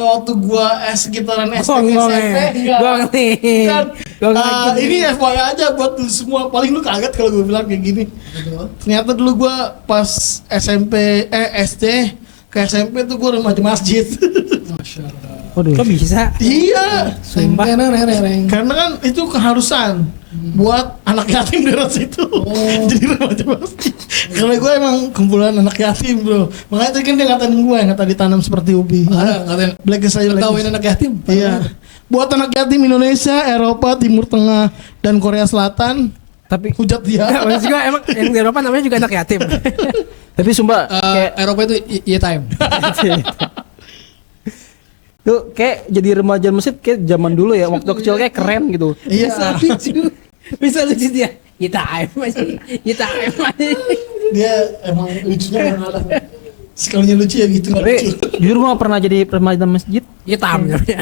waktu gua sekitaran SD Bohong, SMP bohong nih. kan. Bohong nih. Ini FYI aja buat lu semua, paling lu kaget kalau gua bilang kayak gini. Ternyata dulu gua pas SD ke SMP tuh gua remaja masjid. Waduh. Kok bisa? Iya, Sumpah. karena kan itu keharusan buat anak yatim daerah situ. Jadi remaja masjid. Karena gue emang kumpulan anak yatim, bro. Makanya tadi kan dia ngatain gue, kata ditanam seperti ubi. Ngatain Black saya ketawain anak yatim. Iya. Buat anak yatim Indonesia, Eropa, Timur Tengah, dan Korea Selatan, Tapi hujat dia. maksud gue emang yang di Eropa namanya juga anak yatim. Tapi sumpah kayak Eropa itu time. tuh kayak jadi remaja masjid kayak zaman dulu ya, waktu kecil kayak keren gitu. Iya. Bisa lucu dia. Kita aim masih. Kita aim masih. Dia emang lucunya mana? Sekalinya lucu ya gitu. Tapi jujur gua gak pernah jadi remaja masjid. Hitam namanya.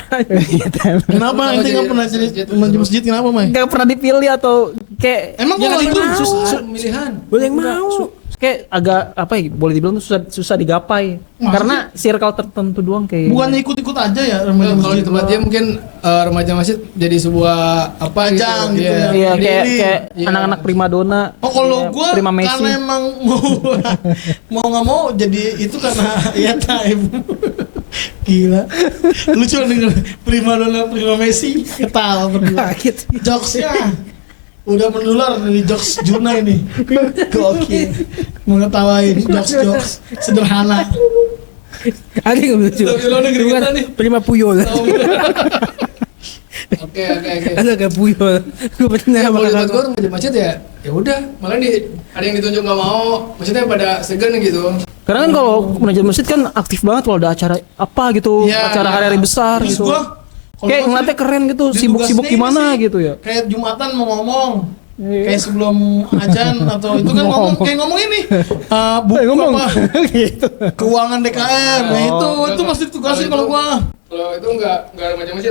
Kenapa nanti nggak pernah jadi remaja masjid? Kenapa, Mai? Gak pernah dipilih atau kayak Emang Ya kalau kan itu itu susah. pemilihan. Boleh yang mau. kayak agak apa ya, boleh dibilang tuh susah digapai. Maksudnya? Karena circle tertentu doang kayak. Bukannya ikut-ikut aja ya remaja Kalau masjid? di tempat dia mungkin remaja masjid jadi sebuah apa Ajang gitu ya. Iya kayak Lili. Iya. anak-anak primadona. Oh kalau kayak gue Prima Messi. karena emang mau nggak mau jadi itu karena ya time. Gila. Lucu denger Prima Messi ketawa berdua. Gitu. Jokesnya udah menular dari jokes Juna ini. Gokil. Mengetawain jokes sederhana. Ada yang lucu. Lo negeri kita nih. Prima Puyol. Oke. Ada gak Puyol? Gue pernah Ya, kalau di makan. tempat gue remaja masjid ya udah malah ada yang ditunjuk nggak mau, maksudnya pada segan gitu. Karena kan kalau manajer masjid kan aktif banget kalau ada acara apa gitu, Iya, acara iya. hari-hari besar Terus gitu. gua kalau Kayak gua ngeliatnya sih, keren gitu, di sibuk-sibuk tugasnya gimana ini sih, gitu ya. Kayak Jumatan mau ngomong. Iya. Kayak sebelum ajan atau itu kan ngomong kayak ngomong ini buku ngomong. apa gitu. keuangan DKM. Nah itu pasti tugasin kalau gua. Kalau itu nggak remaja masjid.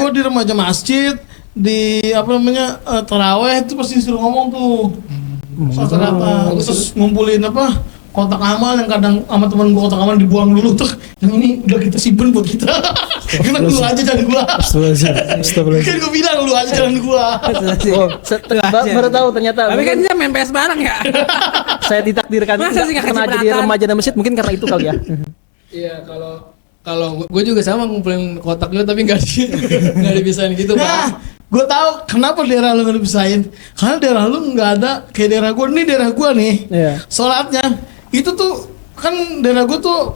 Gua di remaja masjid di apa namanya taraweh itu pasti disuruh ngomong tuh. Rata-rata terus ngumpulin apa kotak amal yang kadang sama temen gua kotak amal dibuang dulu tuh. Yang ini udah kita simpen buat kita. Karena lu aja jangan gua. Kan gua bilang lu aja jangan gua. Oh, baru tahu ternyata. Tapi kan mungkin dia main PS bareng ya. saya ditakdirkan Masa sih nggak kena kasih jadi perhatian? remaja dan masjid mungkin karena itu kali ya. Iya kalau gue juga sama ngumpulin kotak juga tapi nggak dibisain gitu Nah, Pak. gue tahu kenapa daerah lu nggak dipisahin. Karena daerah lu nggak ada kayak daerah gue nih, daerah gue nih. Iya. Sholatnya itu tuh kan daerah gue tuh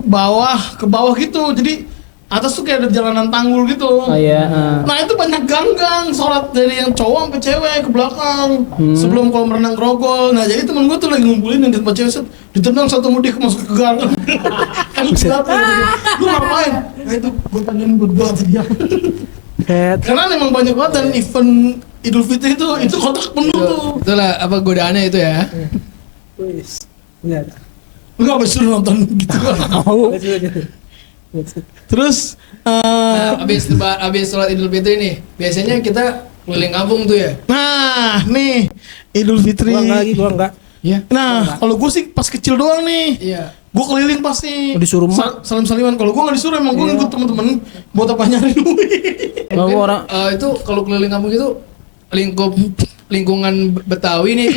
ke bawah gitu. Jadi atas tuh kayak ada jalanan tanggul gitu. Oh iya. Nah itu banyak gang-gang sholat dari yang cowok sampai cewek ke belakang sebelum kolam renang grogol. Nah jadi temen gue tuh lagi ngumpulin yang di tempat cewek set, ditendang satu mudik masuk ke gang. Kan lu ngapain? Nah itu gue tanyain berdua sama dia. Karena memang banyak banget dan event Idul Fitri itu kotak penuh tuh. Itulah apa godaannya itu ya. Wis. Enggak. Lu gak bisa nonton gitu. Terus Abis sholat Idul Fitri nih biasanya kita keliling kampung tuh ya. nah nih Idul Fitri. Gua enggak. Iya. Nah kalau gue sih pas kecil doang nih. Iya. Gue keliling pasti. Oh, disuruh mak? Salim-saliman. Kalau gue nggak disuruh emang gue ngikut temen-temen buat apa nyari duit. Lalu Mungkin, orang itu kalau keliling kampung itu lingkungan Betawi nih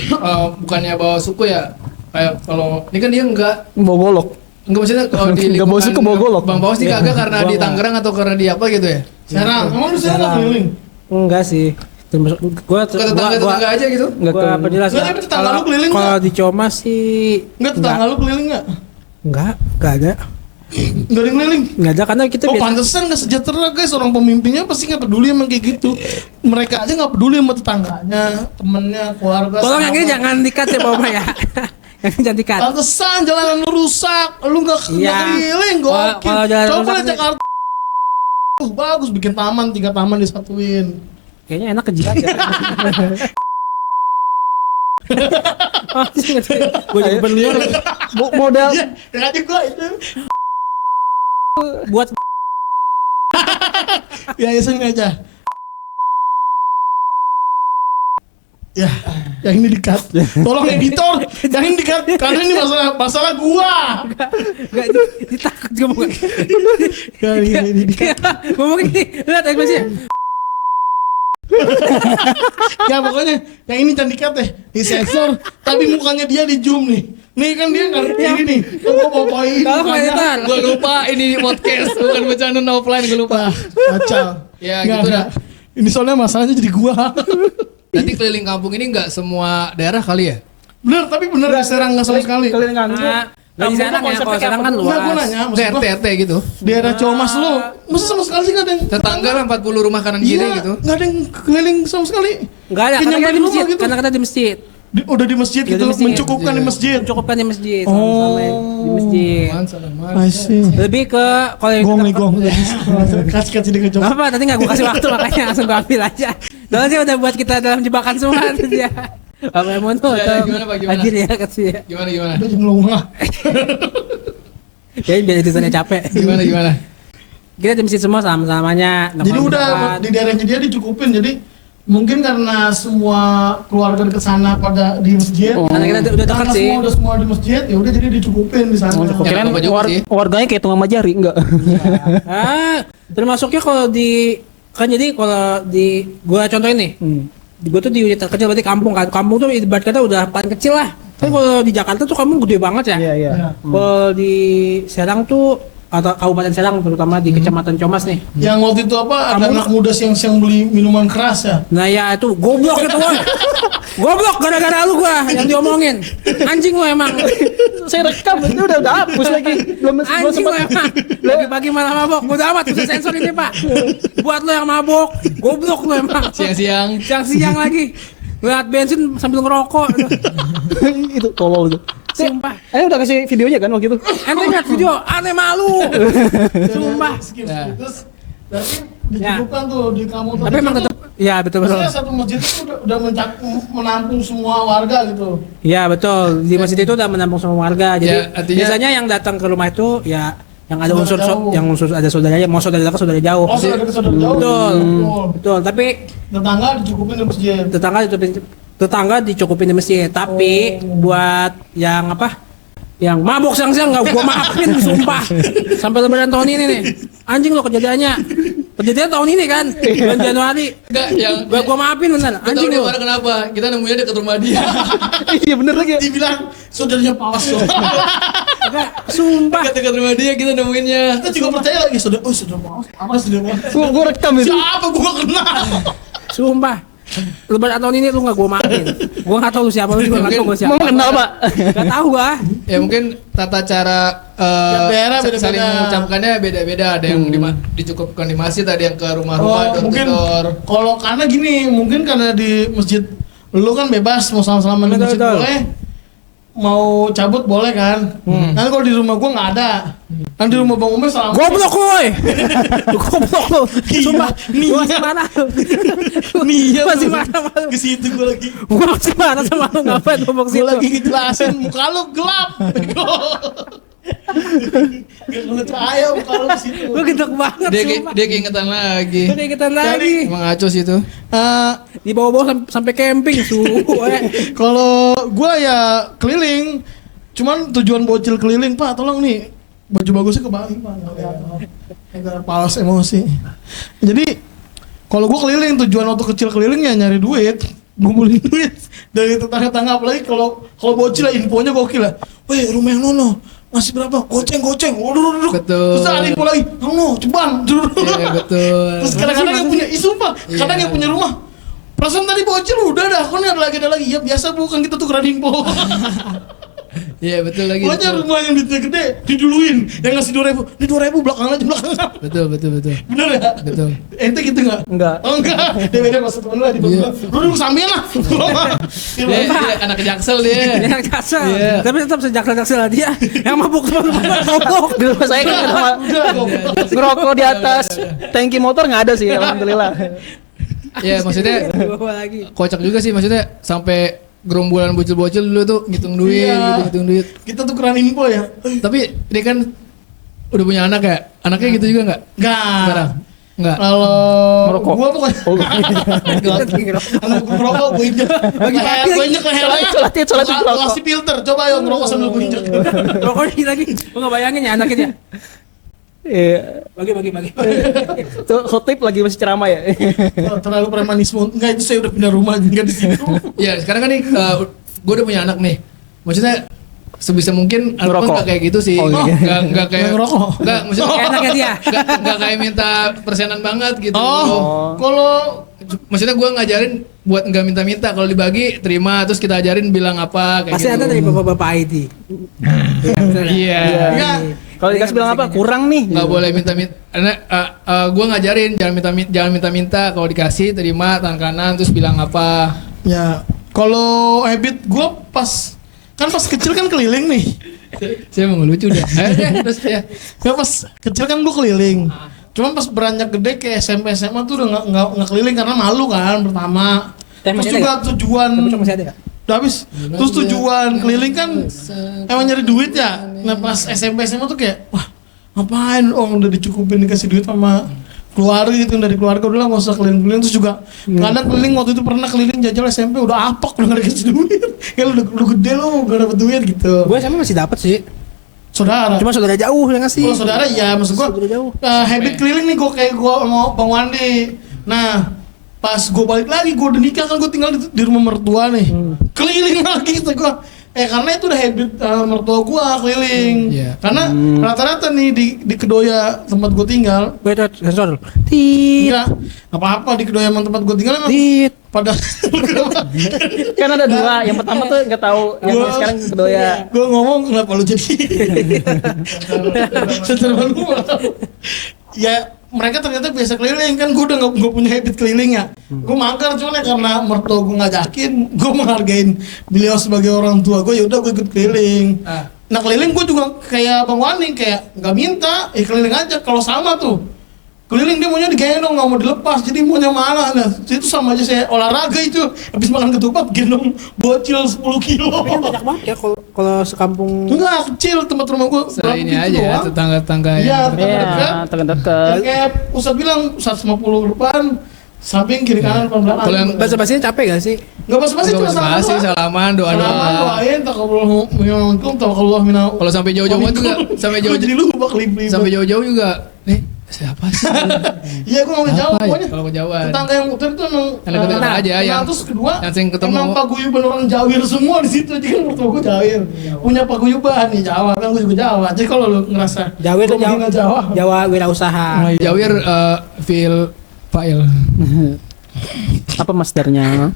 bukannya bawa suku ya. Kayak kalau ini kan dia enggak bawa golok. maksudnya kalau di Nggak bawa suku, bawa golok. Bang Paus nih kagak karena di Tangerang atau karena di apa gitu ya. Serang. Emang lu serang keliling? Enggak sih. Gua Ke tetangga aja gitu. Enggak gua penjelas. Nggak, tapi tetangga lu keliling Kalau nggak? di Comas sih Enggak tetangga lu keliling nggak? enggak ada. Nggak ada yang keliling. Enggak ada karena kita Oh biasa pantesan nggak sejahtera guys, orang pemimpinnya pasti nggak peduli emang kayak gitu. Mereka aja nggak peduli sama tetangganya, temennya, keluarga. tolong yang ini sahabat. jangan dikat ya Bapak ya. Yang ini jangan dikat. Pantesan jalanan lu rusak, lu nggak Iya. keliling gokil. Kalau jalan Coba rusak lihat nih. Jakarta. Bagus bikin taman, 3 taman disatuin. Kayaknya enak ke jilat ya. Gue jadi pendengar modal Iya, yang aja gua itu. buat Ya iseng aja. Ya, yang ini di-cut. Tolong editor, yang ini di-cut. Karena ini masalah gua. Enggak ditakut gue mau. Ini di-cut. Ngomong ini, lihat ekspresinya. Ya pokoknya yang ini jangan di-cut deh, di sensor. Tapi mukanya dia di zoom nih. Nih kan dia ngerti gini. Gua popoin. Kalau mukanya. kelihatan. Gue lupa ini podcast, bukan bercanda offline, gue lupa. Kacau. Ya, Nggak, gitu nggak. dah. Ini soalnya masalahnya jadi gua. Nanti keliling kampung ini nggak semua daerah kali ya? Bener, tapi bener Serang nggak sama sekali. Kalian kan Nah, di Serang ya, kalau Serang kan Enggak, gua luas. nanya, maksud RT gua, RT gitu. daerah Comas lu, masa sama sekali sih nggak ada yang Tetangga lah 40 rumah kanan kiri Iya, gitu. nggak ada yang keliling sama sekali. Enggak ada, Kayak karena kita nyamperin di rumah masjid. gitu. Karena kita di masjid. Udah di masjid Udah gitu, di masjid. mencukupkan di masjid. Cukupkan di masjid. Oh. Sama-sama di masjid. I see. Lebih ke kalau yang Gong kita- nih gong. Kasih di kejauh. Gak apa, nanti gak gue kasih waktu makanya langsung gue ambil aja. Soalnya dia udah buat kita dalam jebakan semua tuh dia. Apa yang mau tuh? Ya, gimana, Pak, gimana? Lagi ya kasih ya. Gimana? Udah jam lengah. Kayaknya biar editornya capek. Gimana? Kita di masjid semua sama-samanya. Jadi udah di daerahnya dia dicukupin. Jadi mungkin karena semua keluarga ke sana pada di masjid. Karena kita udah dekat Karena sih. udah semua di masjid, ya udah jadi dicukupin di sana. Ya, Kirain apa juga sih? warganya kayak tukang majari enggak? Termasuknya kalau di kan jadi kalau di gua contohin nih. Gua tuh di unit terkecil berarti kampung kan. Kampung tuh ibarat kata udah paling kecil lah. Tapi kalau di Jakarta tuh kampung gede banget ya. Iya. Ya. Kalau di Serang tuh atau Kabupaten Serang terutama di Kecamatan Comas nih. Yang waktu itu apa? Ada anak muda siang-siang beli minuman keras ya. Nah ya itu goblok itu woy. Goblok gara-gara lu gua yang diomongin. Anjing lu emang. Saya rekam itu udah hapus lagi. Belum Anjing lu emang. Pagi-pagi malah mabok. Udah amat bisa sensor ini, Pak. Buat lu yang mabok, goblok lu emang. Siang-siang. Siang-siang lagi. Lihat bensin sambil ngerokok. itu tolol itu. Sumpah. Udah kasih videonya kan waktu itu. Ente lihat video, aneh malu. Sumpah. Skip. Ya. Terus berarti dicukupkan tuh di kampung. Tapi emang tetap ya betul. Maksudnya satu masjid itu udah menampung semua warga gitu. Ya betul. Di masjid itu udah menampung semua warga. Jadi Ya, artinya- biasanya yang datang ke rumah itu ya yang ada Saudara jauh. yang unsur ada saudaranya, mau saudara dekat saudara jauh. Oh, saudara jauh. Betul. Betul. Betul, tapi Tetangga dicukupin di masjid. tetangga dicukupin di masjid. Tapi buat yang apa? Yang mabok siang-siang nggak gua maafin sumpah. Sampai lebaran tahun ini nih. Anjing lo kejadiannya. Kejadian tahun ini kan. Bulan Januari. Enggak, yang Gua maafin bener. Gak tahu Anjing dia lo. marah kenapa. Kita nemunya dekat rumah dia. Iya bener lagi. Dibilang saudaranya palsu. Enggak, sumpah. Dekat rumah dia kita nemuinnya. Kita juga percaya lagi saudara. Oh saudara palsu. Apa saudara palsu? Gua rekam itu. Siapa gua gak kenal. Sumpah. Lebaran tahun ini lu gak gua maafin. Gua gak tahu lu siapa, lu juga gak tahu gua siapa. Mau kenal, Pak. Gak tahu gua. Ya mungkin tata cara daerah beda-beda. saling mengucapkannya beda-beda. Ada yang dicukupkan di masjid, ada yang ke rumah-rumah, Oh, mungkin door. kalau karena gini, mungkin karena di masjid lu kan bebas mau salam-salaman di masjid Betul. boleh, mau cabut boleh kan. Nanti kalau di rumah gua nggak ada, kan di rumah Bang Umar salam. Goblok lu, woy. Goblok lu. Sumpah, Nih, gua masih marah lu. Nih, Masih marah sama lu. ke situ gua lagi. Gua masih marah sama lu, ngapain ngomong Gua situ. lagi ngejelasin muka lu gelap. Gak kena cahaya muka lu di situ. Lu gedek banget, Dia sumpah. dia keingetan lagi. Lu keingetan lagi. Emang ngaco sih itu. Di bawah-bawah sampai camping, Kalau gua ya keliling, cuman tujuan bocil keliling, Pak, tolong nih baju bagusnya kebalik, Pak. Agak palas emosi. Jadi kalau gua keliling, tujuan waktu kecil keliling ya nyari duit, ngumpulin duit dari tetangga-tetangga, apalagi kalau bocil lah infonya gokil lah. Weh, rumah yang Nono masih berapa? Goceng. Waduh. Betul. Terus ada info lagi, Nono, ceban. Iya betul. Terus kadang-kadang yang punya isu, Pak, kadang Iya. yang punya rumah. Perasaan tadi bocil udah dah, kan ada lagi. Ya biasa bukan kita tukeran info. Iya betul lagi. Pokoknya Betul. rumah yang duitnya gede diduluin, yang ngasih 2.000, ini 2.000 belakang aja. Betul. Bener ya? Betul. Ente gitu nggak? Enggak. Oh enggak, dia beda pas temen lah di bawah. Lu duduk samping lah. Dia anak jaksel dia. Yang jaksel. Iya. Tapi tetap sejaksel-jaksel lah dia. Yang mabuk goblok. Di rumah saya kan ada ngerokok di atas tangki motor nggak ada sih, alhamdulillah. Ya maksudnya Bawa lagi. kocak juga sih, maksudnya sampai gerombolan bocil-bocil dulu tuh ngitung duit, Iya. ngitung duit. Kita tukeran info ya. Tapi dia kan udah punya anak ya, anaknya gitu juga nggak? Enggak. Sekarang? Enggak. Kalau Ngerokok. gua pokoknya ngerokok gue injek. Bagi papi Gue lagi. injek ke helmnya. Sholat ngerokok. Kasih filter. Coba ayo ngerokok sambil gue injek. Pokoknya lagi, gua nggak bayangin ya anaknya. Iya. Bagi. Tuh khotib lagi masih ceramah ya. Terlalu premanisme. Enggak, itu saya udah pindah rumah enggak di situ. Ya sekarang kan nih gue udah punya anak nih. Maksudnya sebisa mungkin anak Ngerokok. nggak kayak gitu sih. Oh, iya. Nggak kayak Nggak ngerokok. Nggak, maksudnya Kayak anaknya dia. nggak kayak minta persenan banget gitu. Oh, kalau Maksudnya gue ngajarin buat nggak minta-minta. Kalau dibagi terima, terus kita ajarin bilang apa kayak Pasti gitu. ada dari bapak-bapak IT. Iya. enggak Kalau dikasih bilang apa? Kurang nih. Nggak boleh minta-minta. Gue ngajarin jangan minta-minta. Kalau dikasih terima tangan kanan terus bilang apa. ya, kalau habit gue pas kecil kan keliling nih. Saya mau lucu dah. Terus ya. Ya pas kecil kan gue keliling. Cuman pas beranjak gede ke SMP SMA tuh udah nggak keliling karena malu kan pertama. Teh Terus masih ada juga tujuan Tapi masih ada. udah habis. Terus tujuan keliling kan emang nyari duit ya. Nah pas SMP SMA tuh kayak wah ngapain udah dicukupin dikasih duit sama keluarga gitu dari keluarga udah lah nggak usah keliling-keliling terus juga kadang keliling waktu itu pernah keliling jajal SMP udah apok udah nggak dikasih duit ya lu udah gede lu gak dapet duit gitu Gue sama masih dapat sih. saudara Cuma saudara jauh yang ngasih. kalau saudara ya maksud gua Saudara jauh. habit keliling nih gua kayak gua mau Bang Wandi. Nah, pas gua balik lagi gua udah nikah kan gua tinggal di rumah mertua nih. Keliling lagi gitu gua. Karena itu udah habit mertua gua keliling. Iya. Karena rata-rata nih di Kedoya tempat gua tinggal Gue itu sensor. Tit. enggak apa-apa di Kedoya emang tempat gua tinggal emang Tit. pada Kan ada dua. Yang pertama tuh nggak tahu. Yang Gua- sekarang kedoya. gua ngomong kenapa lu jadi sensor baru ya mereka ternyata biasa keliling kan gue udah nggak punya habit keliling ya gue mager cuman ya karena mertua gue ngajakin gue menghargain beliau sebagai orang tua gue ya udah gue ikut keliling nah keliling gue juga kayak Bang Wani kayak nggak minta keliling aja kalau sama tuh keliling dia maunya digendong nggak mau dilepas jadi maunya mana nah itu sama aja saya olahraga itu habis makan ketupat gendong bocil 10 kilo Banyak banget ya kalau sekampung. enggak kecil tempat rumah gue Ini aja ya, tetangga-tetangga Iya, yang tetangga. Iya, dekat-dekat. kayak Ustadz bilang 150 depan samping kiri kanan depan belakang Kalau yang Bahasa basinya capek gak sih? nggak basa-basi cuma Nggak salaman salaman, doa. doain taqabbalallahu minkum taqabbalallahu minna Kalau sampai jauh-jauh juga, sampai jauh jadi lu bak libri sampai jauh-jauh juga. Nih, siapa sih? iya gue nggak jauh Apa ya? pokoknya Kalau kejauhan. tetangga yang muter itu emang Yang dekat-dekat aja, yang- terus kedua yang sering ketemu. emang paguyuban orang Jawir semua di situ jadi kan mertua gue Jawir punya paguyuban nih Jawa kan gue juga Jawa jadi kalau lu ngerasa Jawa itu gua menghina Jawa. Jawa Jawa wirausaha. Jawir feel file. Apa masdarnya?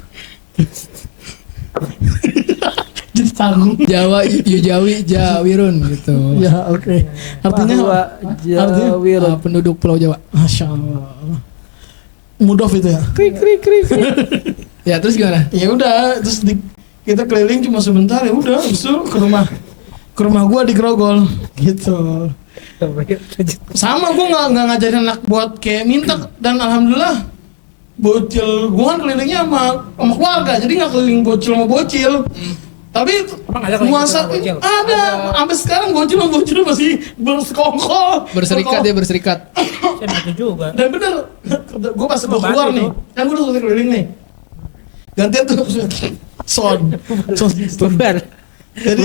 jadi tanggung Jawa Yujawi Jawirun gitu. ya oke artinya Bahwa Artinya? Jawir. Penduduk Pulau Jawa. Masya Allah Mudof itu ya Krik krik krik. Ya terus gimana? ya udah terus kita keliling cuma sebentar ya udah habis itu ke rumah gua di Grogol gitu sama gua nggak ngajarin anak buat kayak minta dan alhamdulillah bocil gua kan kelilingnya sama keluarga jadi nggak keliling bocil sama bocil tapi Emang ada keliling puasa sama bocil? ada sampai sekarang bocil sama bocil masih bersekongkol Berserikat dia berserikat. Saya bantu juga. dan bener gue pas gue keluar Bantu nih itu. kan gue udah selesai keliling nih gantian tuh son Bubar. jadi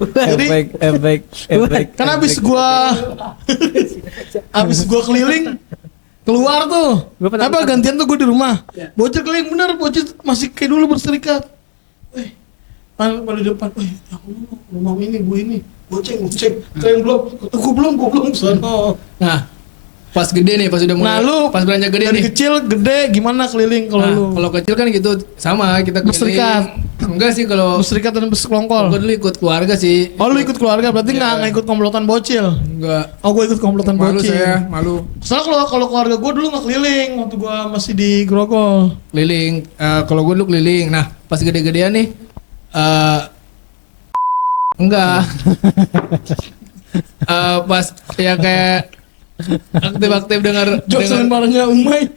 jadi Efek. kan abis gua keliling keluar tuh Gua pernah- apa gantian tuh gue di rumah bocil keliling bener bocil masih kayak dulu berserikat pada depan ya Allah rumah ini gue ini goceng kalian belum gue belum sono Nah, pas gede nih, pas udah mulai, nah lu pas beranjak gede dari nih. kecil gede gimana keliling kalau Nah, lu kalau kecil kan gitu sama kita keliling. Berserikat. Enggak sih kalau berserikat dan bersekongkol gue dulu ikut keluarga sih. oh lu ikut keluarga berarti nggak ikut komplotan bocil Enggak. oh gue ikut komplotan Malu bocil saya, malu. soalnya kalau keluarga gue dulu nggak keliling waktu gue masih di Grogol Keliling. Kalau gue dulu keliling. Nah, pas gede-gedean nih, enggak. Pas ya kayak aktif-aktif dengar Jokes marahnya Umay.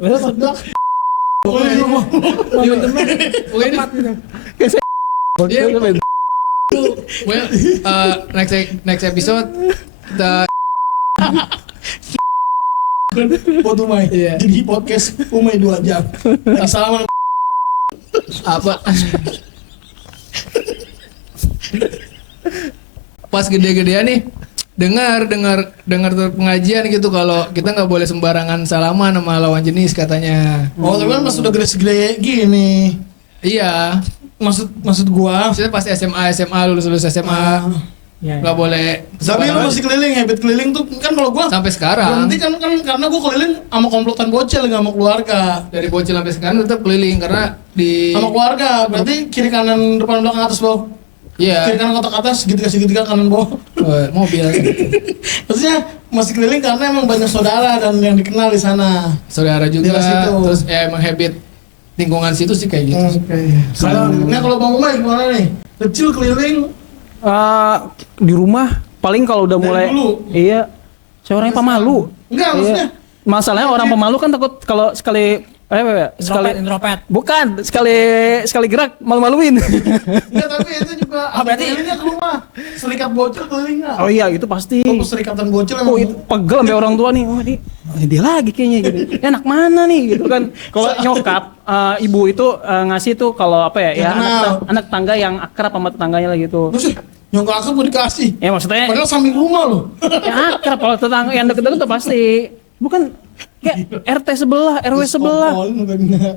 Gua sedap. Pokoknya di rumah. Iya. Pokoknya next episode kita buat Umay. Iya. Jadi podcast Umay 2 jam. Lagi salaman. Apa? Pas gede-gedean nih, dengar tuh pengajian gitu kalau kita nggak boleh sembarangan salaman sama lawan jenis katanya. Oh, tapi kan pas udah gede gini. Iya. Maksud gua. Maksudnya pas SMA lulus SMA Ya, nggak boleh. Tapi lu masih keliling, habit keliling tuh kan kalau gua sampai sekarang. berhenti kan karena gua keliling sama komplotan bocil nggak sama keluarga. Dari bocil sampai sekarang tetap keliling karena di Sama keluarga, berarti kiri kanan depan belakang atas bawah. Kiri iya kanan kotak atas, segitiga kanan bawah. mobil Maksudnya masih keliling karena emang banyak saudara dan yang dikenal di sana. saudara juga Di situ. terus emang habit lingkungan situ sih kayak gitu. Oke. Kalau Bang Umay gimana nih? Kecil keliling. Di rumah paling kalau udah Dari mulai dulu? iya saya orangnya pemalu. Enggak, maksudnya Masalahnya orang pemalu kan takut kalau sekali introvert. bukan sekali gerak malu-maluin. enggak, tapi itu juga berarti- kelilingnya ke rumah. Serikat bocil keliling enggak? Oh iya itu pasti. Oh, serikatan bocil Oh emang. itu pegel sampai orang tua nih. Oh ini dia lagi kayaknya gitu. Ini anak mana nih gitu kan. Kalau nyokap ibu itu ngasih tuh kalau apa ya Yang kenal. anak tangga yang akrab sama tetangganya lah gitu. Terus nyongkak aku mau dikasih. Ya maksudnya Padahal samping rumah loh. ya akrab kalau tetangga yang deket-deket tuh pasti. Bukan kayak RT sebelah, RW sebelah.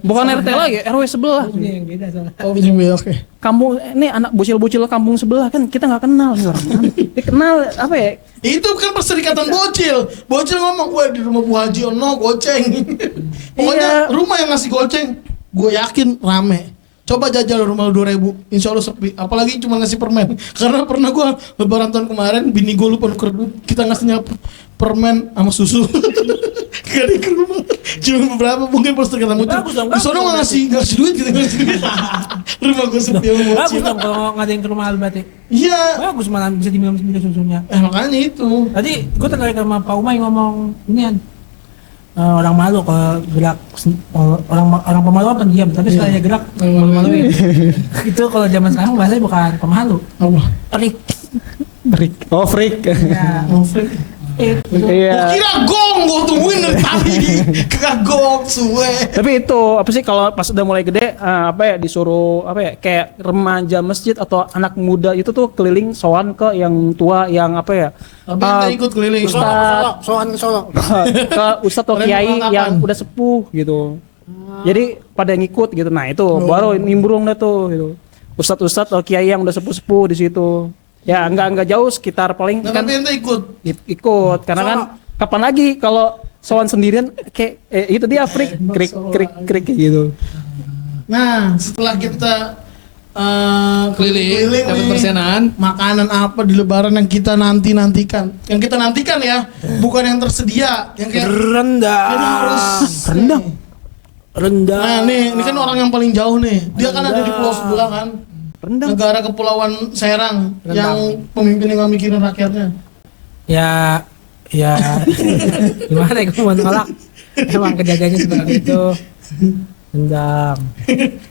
Bukan RT lagi, RW sebelah. Ini yang beda soalnya. Oh, beda, oke. Kampung ini anak bocil-bocil kampung sebelah kan kita nggak kenal nih orang. Dia kenal apa ya? Itu kan perserikatan bocil. Bocil ngomong, "Wah, di rumah Bu Haji ono goceng." Pokoknya Iya. rumah yang ngasih goceng, gue yakin rame. Coba jajal rumah lu 2.000, insya Allah sepi. Apalagi cuma ngasih permen. Karena pernah gue lebaran tahun kemarin, bini gue lupa nuker duit, kita ngasihnya permen sama susu. Gak di ke rumah, cuma beberapa mungkin poster kata bocil. Bagus dong, Di sono bagus. nggak ngasih duit, kita ngasih duit. Rumah gue sepi sama Bagus bocil. dong kalau ngadain ke rumah lu berarti. Iya, Bagus malah bisa diminum sendiri susunya. makanya itu. Tadi gue tertarik sama Pak Umay ngomong inian. Orang malu kalau gerak orang pemalu kan pendiam, tapi sekali gerak malu-maluin. Itu kalau zaman sekarang bahasanya bukan pemalu, Allah. perik. Freak. Oh freak. Ya. Gua Iya. kira gong, gua tungguin dari tadi. Kagak gong, suwe. Tapi itu apa sih kalau pas udah mulai gede apa ya disuruh apa ya kayak remaja masjid atau anak muda itu tuh keliling sowan ke yang tua yang apa ya Tapi ente ikut keliling. Ustadz Soan ke Solo. ke ustadz atau Kalian kiai pulang yang kapan? udah sepuh gitu. Jadi pada ngikut gitu. Nah itu baru nimbrung dah tuh gitu. Ustadz atau kiai yang udah sepuh-sepuh di situ. Ya enggak jauh sekitar paling Nah, kan tapi ente ikut. ikut karena kan kapan lagi kalau sowan sendirian kayak itu dia freak krik gitu. Nah, setelah kita Keliling, dapat nih, persenan. makanan apa di lebaran yang kita nantikan? Yang kita nantikan ya, bukan yang tersedia, yang kayak Rendang. ini harus Rendang. Rendang. Nah, ini kan orang yang paling jauh nih. Dia kan ada di pulau sebelah kan. Rendang. Negara kepulauan Serang yang pemimpinnya nggak mikirin rakyatnya. Ya gimana ya gue mau nolak. Emang kejadiannya seperti itu. Rendang.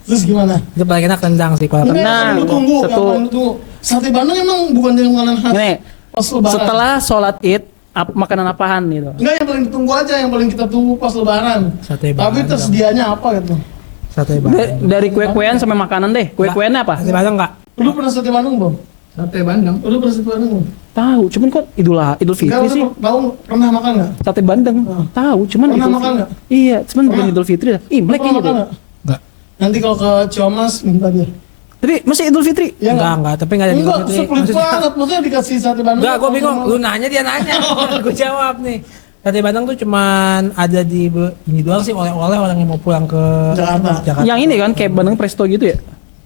Terus gimana? Itu paling enak rendang sih kalau Ini Tenang, yang lu tunggu, satu. yang paling lu tunggu. Sate Bandung emang bukan jadi makanan khas Gini, pas lebaran. setelah sholat id makanan apaan gitu? Enggak, yang paling ditunggu aja, yang paling kita tunggu pas lebaran. Sate Tapi Bandung. tersedianya apa gitu? Sate Bandung. Dari kue-kuean sampai makanan deh. Kue-kueannya apa? Sate Bandung enggak? Lu pernah sate Bandung, Bang? Sate Bandeng. Lu pernah sate Bandung, Bang? Tahu, cuman kok Idul Enggak, Fitri lu sih. tahu pernah makan enggak? Sate Bandeng. Tahu, cuman Pernah Idul makan Fitri. nggak? Iya, cuman bukan Pernah. Idul Fitri dah. Imlek Pernah kayaknya makan tuh. enggak? Enggak. Nanti kalau ke Ciomas minta dia. Tapi masih Idul Fitri. Iya Enggak, tapi enggak ada di Enggak, Fitri. sulit banget. Maksudnya dikasih sate Bandung. Enggak, gue bingung. Lu nanya dia nanya. Gue jawab nih. Sate Bandung tuh cuman ada di ini doang sih oleh-oleh orang yang mau pulang ke Jakarta. Yang ini kan kayak Bandeng Presto gitu ya.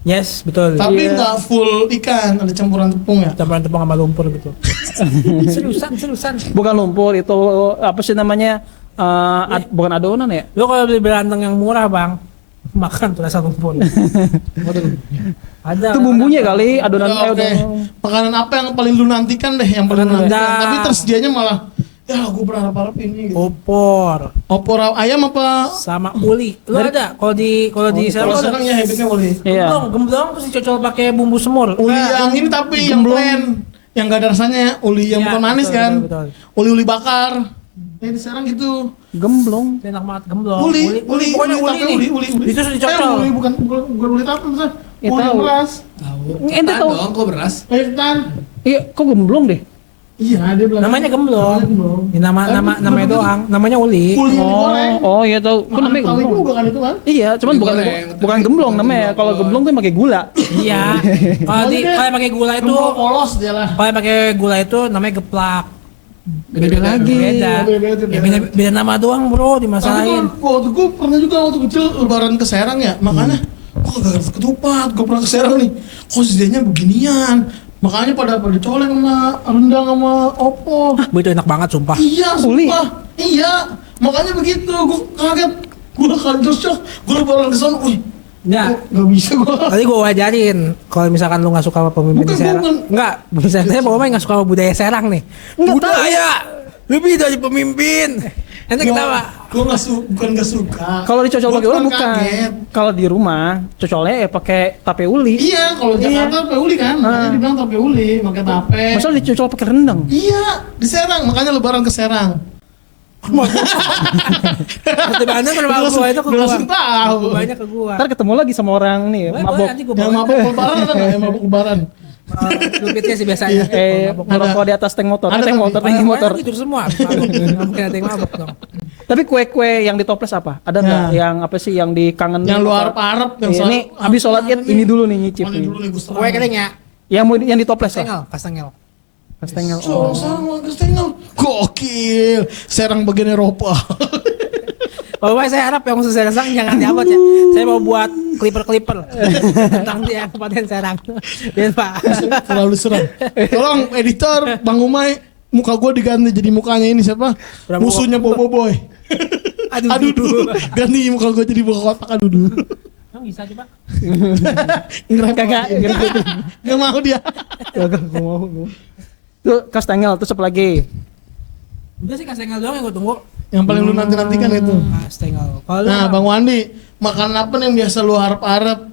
Yes, betul. Tapi Iya. enggak full ikan, ada campuran tepung ya. Campuran tepung sama lumpur gitu. seriusan. Bukan lumpur itu apa sih namanya? Bukan adonan ya? Lu kalau beli beranteng yang murah, Bang, makan tuh rasa lumpur. Ada. Itu bumbunya kali adonan Udah, oke. Makanan apa yang paling lu nantikan deh, yang paling lu Rendang. nantikan. Tapi tersedianya malah, ya gue berharap-harap ini gitu. Opor Opor ayam apa? sama uli. Lu ada kalau di Kalau Serang senang ya habitnya boleh. Iya. gemblong terus dicocol pakai bumbu semur. Uli Nah, yang ini tapi yang plain, yang gak ada rasanya, uli yang iya, bukan manis betul, kan. betul. Uli-uli bakar. Yang di Serang gitu. Gemblong. Enak banget gemblong. Uli, Pokoknya uli tapi nih. uli. Itu sudah dicocol. Uli bukan uli tape misalnya. Ya, Uli tahu. beras. Tahu. Ente Ketan tahu. dong, kok beras? Ketan. Iya, kok gemblong deh? Iya, dia bilang. Namanya gemblong. Gemblong. Ya, namanya doang. Namanya uli. Uli yang digoreng. Oh iya tahu. Kok namanya Tahu gemblong? juga kan itu kan? Iya, cuman bukan Digoreng. bukan gemblong namanya. Kalau gemblong tuh pakai gula. Iya. Kalau pakai gula itu, Gemblong polos dia lah. kalau pakai gula itu namanya geplak. Beda lagi. Beda. Beda. Ya, beda nama doang bro, Tapi dimasalahin. waktu gue pernah juga waktu kecil lebaran ke Serang ya, makanya kok gak ketupat, gue pernah ke Serang nih, kok sedianya beginian, makanya pada coleng sama rendang sama opor. Bu, itu enak banget sumpah. Iya, Uli. sumpah, iya, makanya begitu, gue kaget, gue kaget shock, gue lebaran ke sana, wih, Ya. gak bisa gue. Tadi gue wajarin, kalau misalkan lu nggak suka sama pemimpin Bukan, di Serang, bukan. enggak, misalnya pokoknya nggak suka sama budaya Serang nih. Budaya lebih dari pemimpin. Nanti ketawa. Gue bukan gak suka. Kalau dicocol Gua pakai uli cuma bukan. kaget. Kalau di rumah cocolnya ya pakai tape uli. Iya, kalau Jakarta tape uli kan, makanya dibilang tape uli, pakai tape. Masa dicocol pakai rendang? Iya, di Serang, makanya lebaran ke Serang. Di Bandung kalau mau gua itu ke Udah gua. langsung tahu. Banyak ke gua. Ntar ketemu lagi sama orang nih, Boleh, mabok. nanti gua Yang bawa. mabuk lebaran ada nggak? Yang mabuk lebaran. Lupitnya sih biasanya. Ngerokok di atas tank motor. Ada Tank tapi- motor, tank motor. Tidur semua. Nggak mungkin ada yang mabok dong. Tapi kue-kue yang di toples apa? Ada nggak Ya. yang apa sih yang dikangen? Yang luar Arab yang Ini habis sholat id ini dulu nih nyicip Ini nih. dulu nih gue Kue kering ya. Yang di toples lah. Kastengel, kastengel. Kastengel. Oh, sama Kastengel. Gokil. Serang bagian Eropa. Bapak saya harap yang khusus Serang jangan diupload ya. Saya mau buat clipper tentang dia Kabupaten Serang. Iya Pak. Terlalu seram. Tolong editor Bang Umay, muka gue diganti jadi mukanya ini siapa? Berapa Musuhnya Bobo Boy. Aduh. Ganti muka gue jadi muka kotak aduh. Emang bisa coba? Kagak. Gak mau dia. Kagak mau. Tuh kastengel terus apa lagi? Udah sih kastengel doang yang gue tunggu. Yang paling lu nanti-nantikan itu. Kastengel. Kalau Nah, Bang Wandi, makan apa nih yang biasa lu harap-harap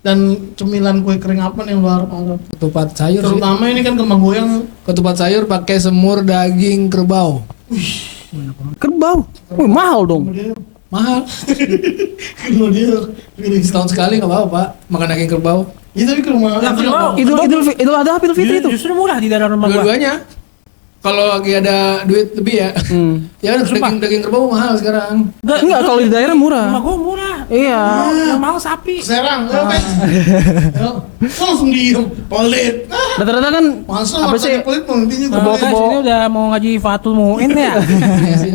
dan cemilan kue kering apa nih yang lu harap-harap? Ketupat sayur sih. Terutama ini kan kembang goyang. Ketupat sayur pakai semur daging kerbau. Kerbau. Wih, mahal dong. Mahal. Kalau dia Setahun sekali nggak apa-apa Pak. Makan daging kerbau. ya tapi ke rumah Lah, kerbau. Idul Adha, Idul Fitri itu. Justru murah di daerah rumah gua. Dua-duanya. Kalau lagi ada duit lebih ya. Ya daging kerbau mahal sekarang. Enggak, kalau di daerah murah. Rumah gua murah. Iya. Yang mahal sapi. Serang, ya Pes. Yo, langsung diem, pelit. Rata-rata kan Masa apa sih? martabak pelit penting juga. Kebo- Guys, ini udah mau ngaji Fatul Mu'in ya. Iya sih.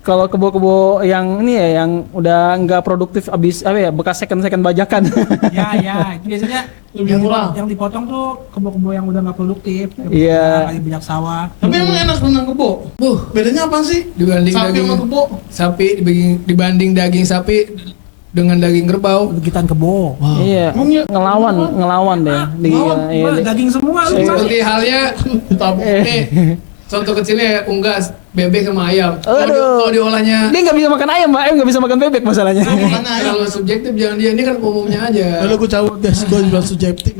Kalau kebo-kebo yang ini ya yang udah nggak produktif abis apa ya bekas second bajakan. Ya, itu biasanya Lebih yang murah. Yang dipotong tuh kebo-kebo yang udah nggak produktif. Iya. Lagi bijak sawah. Tapi emang enak rendang kebo. Bedanya apa sih? Dibanding Sapi daging sama kebo. sapi dibanding daging sapi dengan daging kerbau. Gigitan kebo. Iya. Emang ya? Ngelawan deh. Iya. Daging semua lu Seperti halnya Ditabuk. nih. Contoh kecilnya unggas bebek sama ayam. Aduh. Kalau diolahnya Dia nggak bisa makan ayam, Mbak. Ayam nggak bisa makan bebek masalahnya. Makanya ayo. terlalu subjektif jangan dia ini kan umumnya aja. Lalu gue cabut guys, gue juga subjektif.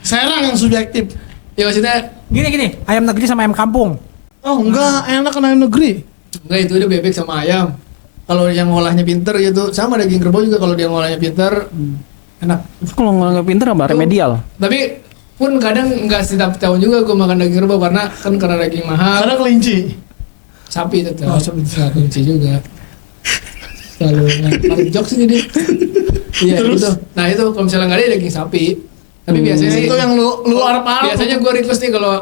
Serang yang subjektif. Ya maksudnya Gini, ayam negeri sama ayam kampung. Oh enggak, enak kan ayam negeri. enggak itu udah bebek sama ayam. Kalau yang ngolahnya pinter gitu sama daging kerbau juga kalau dia ngolahnya pinter enak. Kalau nggak pinter apa? Remedial. Tapi pun kadang nggak setiap tahun juga gue makan daging kerbau karena daging mahal. Ada kelinci. Sapi tetap. Oh, sapi. Kunci juga. Selalu narik jokes ini dia. Iya Terus? gitu. Nah itu kalau misalnya nggak ada daging sapi. Tapi biasanya sih Itu yang lu harap-harap. biasanya gue request nih kalau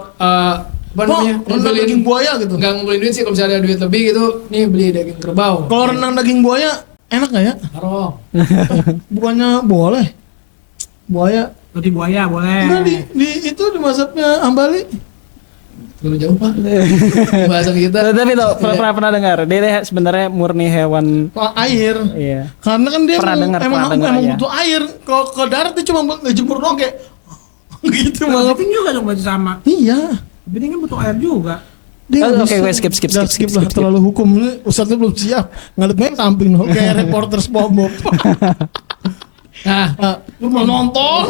apa namanya rendang daging buaya gitu. nggak ngumpulin duit sih kalau misalnya ada duit lebih gitu nih beli daging kerbau. Kalau rendang daging buaya enak gak ya? Taruh. Bukannya boleh. Buaya. Roti buaya boleh. Enggak di itu di masaknya Ambali. Terlalu jauh pak. Bahasan kita. Tapi tuh pernah dengar. Dia sebenarnya murni hewan. Wah, air. Iya. Karena kan dia Pernah dengar emang aja. butuh air. Kalau ke darat dia cuma ngejemur doang kayak gitu banget. Kepiting juga dong berarti sama. Iya. Kepiting kan butuh air juga. Dia Oh, nggak oke, bisa. wes, skip. Udah skip lah, terlalu hukum. Ini Ustadznya belum siap. Ngadepnya samping loh, kayak reporter SpongeBob. Nah Lu mau nonton.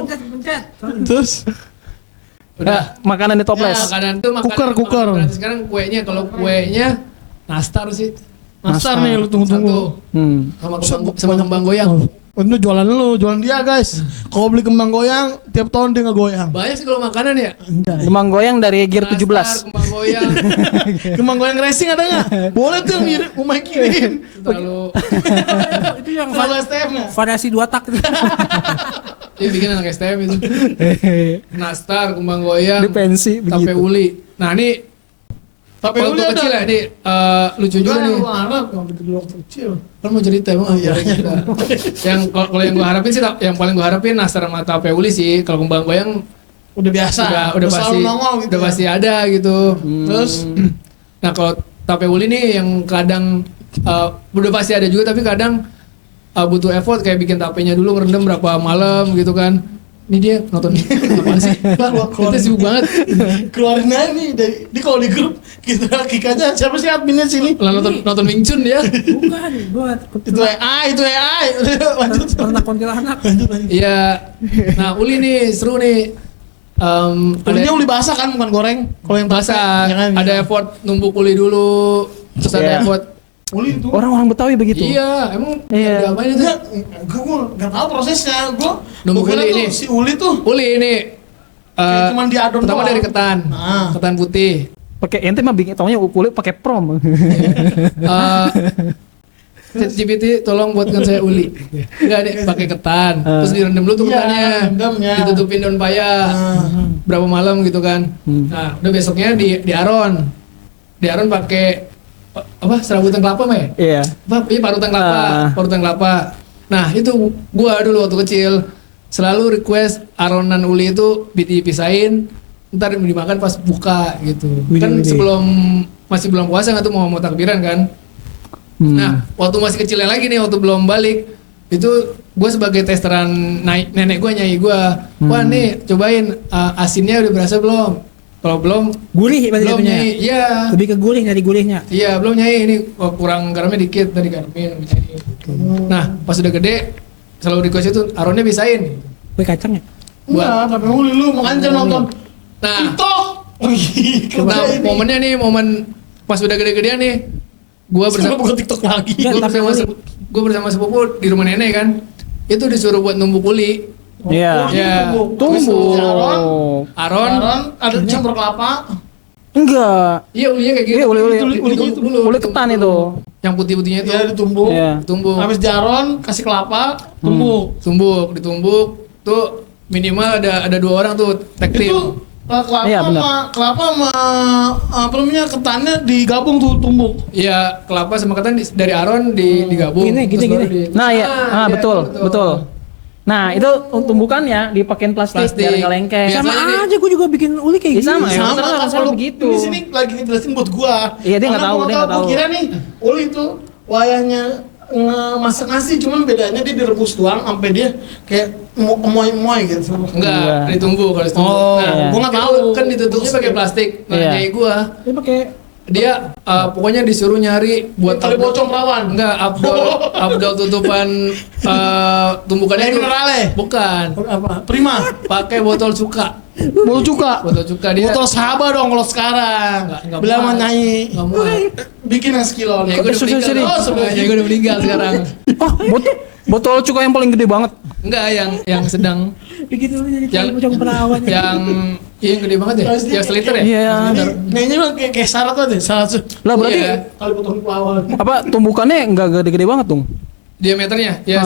Pencet. Terus Udah. Makanan di Ya, toples. makanan tuh makanan Kuker. makanan gratis. Sekarang kuenya, kalau kuenya nastar sih. Nastar nih lu tunggu-tunggu. Satu. Sama kembang goyang. Itu jualan lu, jualan dia guys. Kalau beli kembang goyang, tiap tahun dia ngegoyang. Banyak sih kalau makanan ya. Kembang goyang dari Gear Nastar, 17. kembang goyang. Kembang goyang racing ada nggak? Boleh tuh yang mirip Umay kirim. Terlalu Itu yang Kalau STM ya. variasi 2 tak itu. dia bikin anak STM itu. Nastar, kembang goyang, Di pensi tape begitu. uli. Nah ini Tape kalau uli untuk ada. kecil ya, ini lucu juga nih. Lu Arab nggak begitu waktu kecil. Kan mau cerita emang Oh, iya. cerita. Yang kalau yang gua harapin sih, yang paling gua harapin nastar sama tape uli sih. Kalau kembang goyang Udah biasa. udah selalu pasti nongol gitu. udah ya. pasti ada gitu. Terus Nah kalau tape uli nih yang kadang udah pasti ada juga, tapi kadang butuh effort kayak bikin tapenya dulu, ngerendam berapa malam gitu kan. Ini dia nonton apaan sih? Kita sibuk banget. keluarin aja nih di kalau di grup kita kick aja. Siapa sih adminnya sini? Lah nonton Wing Chun dia. Bukan, buat Itu AI. Lanjut. ternak kuntilanak. Iya. Nah uli nih seru nih. Ulinya uli basah kan, bukan goreng. Kalau yang Basah, ya kan? ada effort numbuk uli dulu, terus ada Iya. effort. Uli itu. Orang-orang Betawi begitu. Iya, emang Iya. diapain itu? Gue nggak tahu prosesnya. Nunggu Gue kira uli tuh ini. si uli tuh Uli ini kayak cuman diadon pertama doang. dari ketan, Ah. ketan putih. Pakai ente mah bikin taunya kulit pakai prom. ChatGPT tolong buatkan saya uli. Enggak nih, pakai ketan. Terus direndam dulu tuh Iya, ketannya. rendamnya. Ditutupin daun paya. Berapa malam gitu kan. Nah, udah besoknya di aron. Di aron pakai apa? Serabutan kelapa mah ya? Iya. Apa? Iya, parutan kelapa. Parutan kelapa. Nah, itu gua dulu waktu kecil selalu request aronan uli itu dipisahin, ntar dimakan pas buka gitu. Kan sebelum masih belum puasa nggak tuh mau takbiran kan. Nah, waktu masih kecilnya lagi nih, waktu belum balik, itu gue sebagai testeran nenek gue, nyai gue, wah nih cobain asinnya udah berasa belum? Kalau belum, Gurih berarti belum jatuhnya. nyai, iya, Lebih ke gurih dari gurihnya. iya belum nyai, ini kurang garamnya dikit, tadi garamin. Nah, pas udah gede, selalu request itu aronnya bisain. Kue kacangnya. Enggak, tapi uli lu makanya nonton Nah, TikTok. Wih, nah momennya nih, momen pas udah gede-gedean nih, gue bersama bersama buka TikTok lagi. gue bersama sepupu di rumah nenek kan, itu disuruh buat numbuk uli. Iya. Ya, Tumbuk. aron, Ada campur kelapa. Enggak. iya ulinya kayak gitu. Iya, uli Ditumbuk dulu, uli ketan itu. yang putih-putihnya itu Ya ditumbuk. Iya. tumbuk, Habis jaron kasih kelapa, tumbuk. ditumbuk tuh minimal ada 2 orang tuh tag team. Itu kelapa Iya, benar. sama apa namanya ketannya digabung tuh tumbuk. Iya, kelapa sama ketan dari aron digabung. Gini, Terus baru gini. Nah, ya. iya, Betul. Nah, itu tumbukannya dipakein plastik Plastik. biar nggak lengket. Biasa- Sama Biasanya nih- aja gue juga bikin uli kayak Iya, gitu. sama ya. Sama Rasa-rasa kan kalau begitu. di sini lagi ngejelasin buat gua. Iya, dia nggak Karena tahu, gua dia nggak tahu. Gua kira nih uli itu wayahnya masak nasi, cuman bedanya dia direbus doang sampai dia kayak moy gitu. Enggak, ditumbuk harus ditumbuk. Oh, Nah, gua nggak itu tahu. kan ditutupnya pakai plastik. Nah, Iya. nyai gua Dia pakai dia pokoknya disuruh nyari buat Tali pocong perawan. enggak abdol tutupan tumbukannya Kayak itu minerale. bukan, Apa? Prima. pakai botol cuka. Botol cuka. Botol cuka dia Botol Saba dong kalau sekarang. Nggak Bilang sama muat. Nyai. Nggak muat. Bikin yang sekilo. Ya gue udah Serius, meninggal. serius. Oh, sebenarnya gue udah meninggal sekarang. Oh, botol cuka yang paling gede banget. Enggak, yang sedang, begitu jadi Yang- pocong perawan. yang yang gede banget ya, yang seliter ya. Iya. Nyainya bilang kayak syarat aja. Syarat Lah berarti Iya. kali potong pelawan. apa tumbukannya nggak gede-gede banget dong? Diameternya ya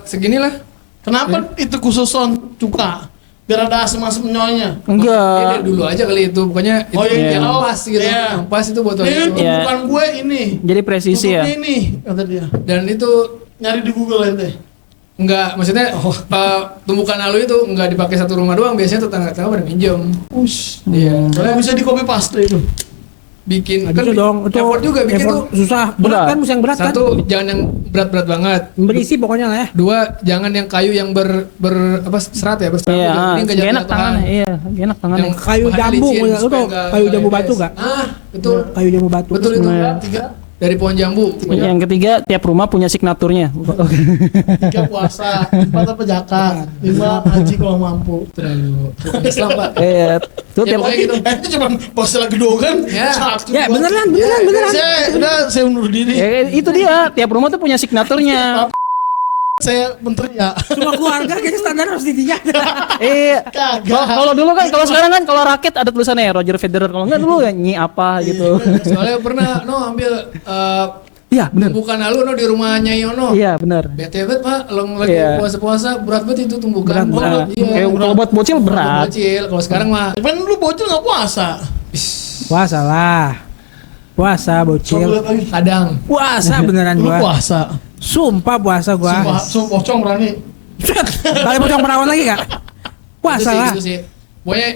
segini lah. Kenapa itu khusus on cuka? Biar ada asam-asam nyonya. Ini Enggak. dari dulu aja kali itu, pokoknya itu Oh, iya. yang Oh, pas gitu, iya. yang pas itu botolnya Ini itu. tuh Iya. bukan gue ini. Jadi presisi ya. Tutupnya ini kata dia. Dan itu Nyari di Google ente. enggak, maksudnya tumbukan alu itu enggak dipakai satu rumah doang, biasanya tetangga-tetangga pada minjem. Ush. Iya. Kalau bisa di copy paste itu. Bikin Nggak bisa dong, itu effort juga bikin effort tuh. susah. Berat Berat. kan, mesti yang berat kan. Satu, jangan yang berat-berat banget. Berisi pokoknya lah ya. 2, jangan yang kayu yang apa serat ya, berserat. Iya, Ini nggak enak jatuh-jatuhan. tangannya. Iya, enak tangannya. Kayu bahannya jambu, licin, lu supaya tau nggak- kayu nggak jambu nempes. batu nggak? Betul. Kayu jambu batu. Betul itu. Iya. 3. dari pohon jambu. Yang ketiga tiap rumah punya signaturnya. 3 puasa, 4 apa zakat, 5 haji kalau mampu. Terlalu Islam Pak. Tuh Ya, tiap pokoknya gitu. Itu cuma puasa lagi doang. Ya. Ya beneran. Saya undur diri. itu dia, tiap rumah tuh punya signaturnya. Saya menteri ya. Semua keluarga kayaknya standar harus didinya. Kalau dulu kan, kalau sekarang kan kalau raket ada tulisannya Roger Federer, kalau enggak dulu ya Nyi apa gitu. Soalnya pernah ambil Iya, benar. bukan halu di rumahnya Yono. Iya, benar. Bete banget Pak, lo lagi Iya. puasa-puasa berat banget itu tumbukan. Berat. Iya. Kayak kalau buat bocil berat. Kecil. Kalau sekarang mah Kan lu bocil nggak puasa. Puasa lah. Puasa bocil. Coba lagi. kadang. Puasa beneran Lu gua. puasa. Sumpah puasa gua. Sumpah pocong berani. Kali pocong perawan lagi Kak? Puasa lah. Itu sih. Pokoknya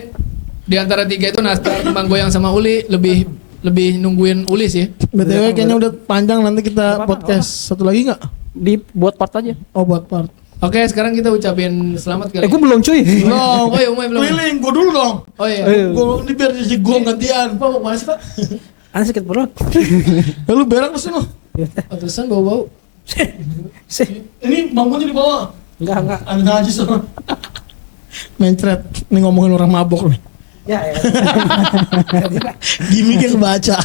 di antara 3 itu Nastar, Kembang Goyang sama Uli lebih nungguin Uli sih. BTW kayaknya udah panjang, nanti kita podcast satu lagi nggak? Dibuat part aja. Oh buat part. Oke, sekarang kita ucapin selamat kali. Gue belum cuy. Belum. Oh iya, Umay belum. Keliling, gue dulu dong. Oh iya. Gue ini biar jadi gue gantian. Pak, mau kemana sih Pak? Ana sakit perut. Ya lu berak kesini lo. Pantesan bau-bau. Ini bangkunya di bawah. Enggak. Anda aja sama. Mencret. Ini ngomongin orang mabok nih. Ya. Gimiknya kebaca.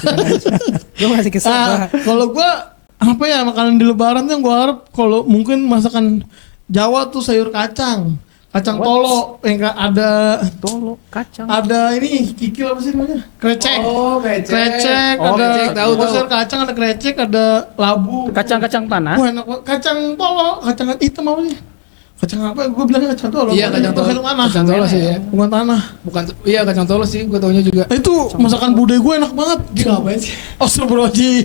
Gua masih kesel. Kalau gue apa ya makanan di Lebaran tuh yang gue harap kalau mungkin masakan Jawa tuh sayur kacang. Kacang tolo yang ada Tolo, kacang. ada ini kikil apa sih namanya? Krecek. Oh, krecek. Ada krecek, tahu. sayur kacang, ada krecek, ada labu. Kacang-kacang tanah. Wah enak banget. Kacang tolo, kacang hitam apa sih? Kacang apa? Gue bilangnya kacang tolo. Iya, kacang tolo. Kacang tanah. Kacang tolo sih ya. Bukan tanah. Bukan, iya kacang tolo sih, gue taunya juga. Nah, itu masakan bude gue enak banget. Ngapain sih? Astagfirullahaladzim.